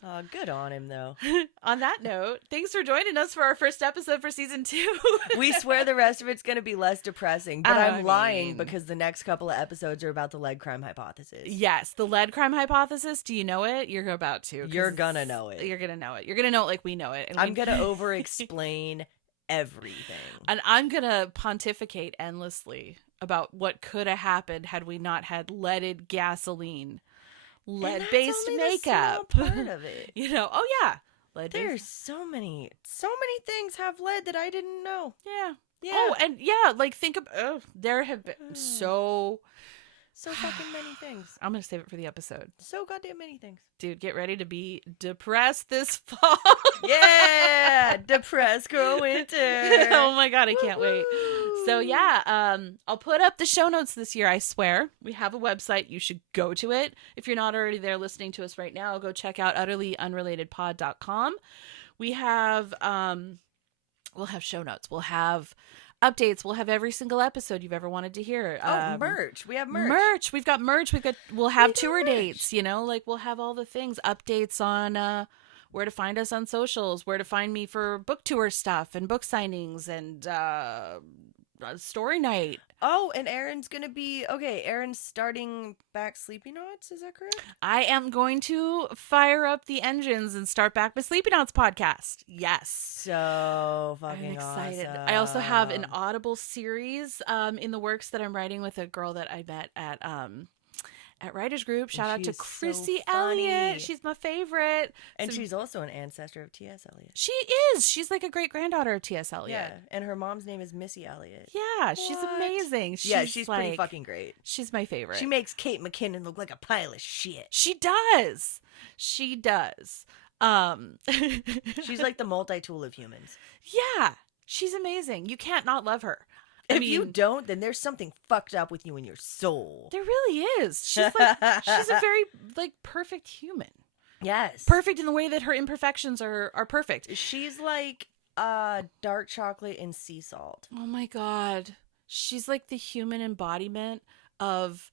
Oh, good on him, though. On that note, thanks for joining us for our first episode for season 2. We swear the rest of it's going to be less depressing, but I'm lying mean- because the next couple of episodes are about the lead crime hypothesis. Yes, the lead crime hypothesis. Do you know it? You're about to. 'cause You're gonna know it. You're gonna know it. You're gonna know it like we know it. And I'm going to over-explain everything. And I'm gonna pontificate endlessly about what could have happened had we not had leaded gasoline, lead-based makeup. Part of it. You know? Oh yeah, lead. There's so many things have lead that I didn't know. Yeah. Yeah. Oh, and yeah, like think of. Oh, there have been so fucking many things. I'm gonna save it for the episode. So goddamn many things. Dude, get ready to be depressed this fall. Yeah, depressed girl winter. Oh my god, I can't wait. So Woo-hoo. yeah, I'll put up the show notes this year, I swear. We have a website. You should go to it. If you're not already there listening to us right now, go check out utterlyunrelatedpod.com. We have we'll have show notes. We'll have updates. We'll have every single episode you've ever wanted to hear. Merch. We have merch. We've got merch. We'll have tour merch. dates, you know, like we'll have all the things, updates on where to find us on socials, where to find me for book tour stuff and book signings and story night. Oh, and Erin's starting back Sleepy Knots, is that correct? I am going to fire up the engines and start back my Sleepy Knots podcast. Yes. So I'm fucking excited. awesome. I also have an Audible series in the works that I'm writing with a girl that I met at Writers Group. Shout out to she's so Chrissy funny. Elliott. She's my favorite. And So- she's also an ancestor of T.S. Eliot. She is. She's like a great granddaughter of T.S. Eliot. Yeah, and her mom's name is Missy Elliott. Yeah, she's What? amazing. She's pretty like- fucking great. She's my favorite. She makes Kate McKinnon look like a pile of shit. She does. She does. She's like the multi-tool of humans. Yeah, she's amazing. You can't not love her. If you don't, then there's something fucked up with you in your soul. There really is. She's a very like perfect human. Yes. Perfect in the way that her imperfections are perfect. She's like dark chocolate and sea salt. Oh my god. She's like the human embodiment of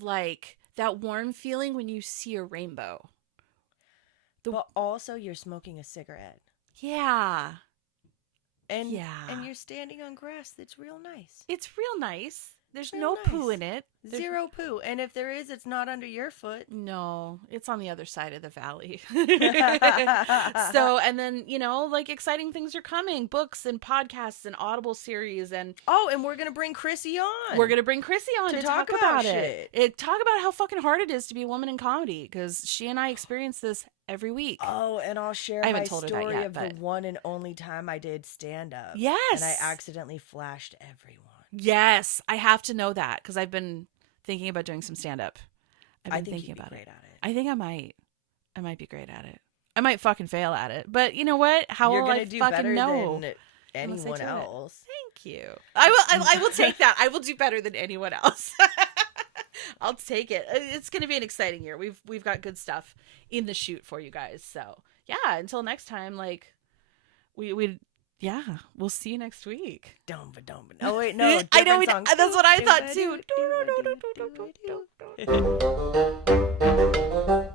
like that warm feeling when you see a rainbow. But also you're smoking a cigarette. Yeah. And Yeah. and you're standing on grass that's real nice. It's real nice. There's Real no poo nice. in it. There's- Zero poo. And if there is, it's not under your foot. No, it's on the other side of the valley. So, and then, you know, like exciting things are coming. Books and podcasts and Audible series. And Oh, and we're going to bring Chrissy on. we're going to bring Chrissy on To to talk talk about about it. Talk about how fucking hard it is to be a woman in comedy. Because she and I experience this every week. Oh, and I'll share I my haven't told her that story yet, of but- the one and only time I did stand-up. Yes. And I accidentally flashed everyone. Yes. I have to know that because I've been thinking about doing some stand-up. I've I been think thinking you'd be about great it. at it. I think I might. I might be great at it. I might fucking fail at it. But you know what? How You're will gonna I do fucking better know? than Unless I anyone do it. else. Thank you. I will take that. I will do better than anyone else. I'll take it. It's going to be an exciting year. We've got good stuff in the shoot for you guys. So yeah, until next time, like we'll see you next week. Dumba. Oh wait, no. I know. different song. That's what I thought Do-ba-do, too. do-ba-do, do-ba-do.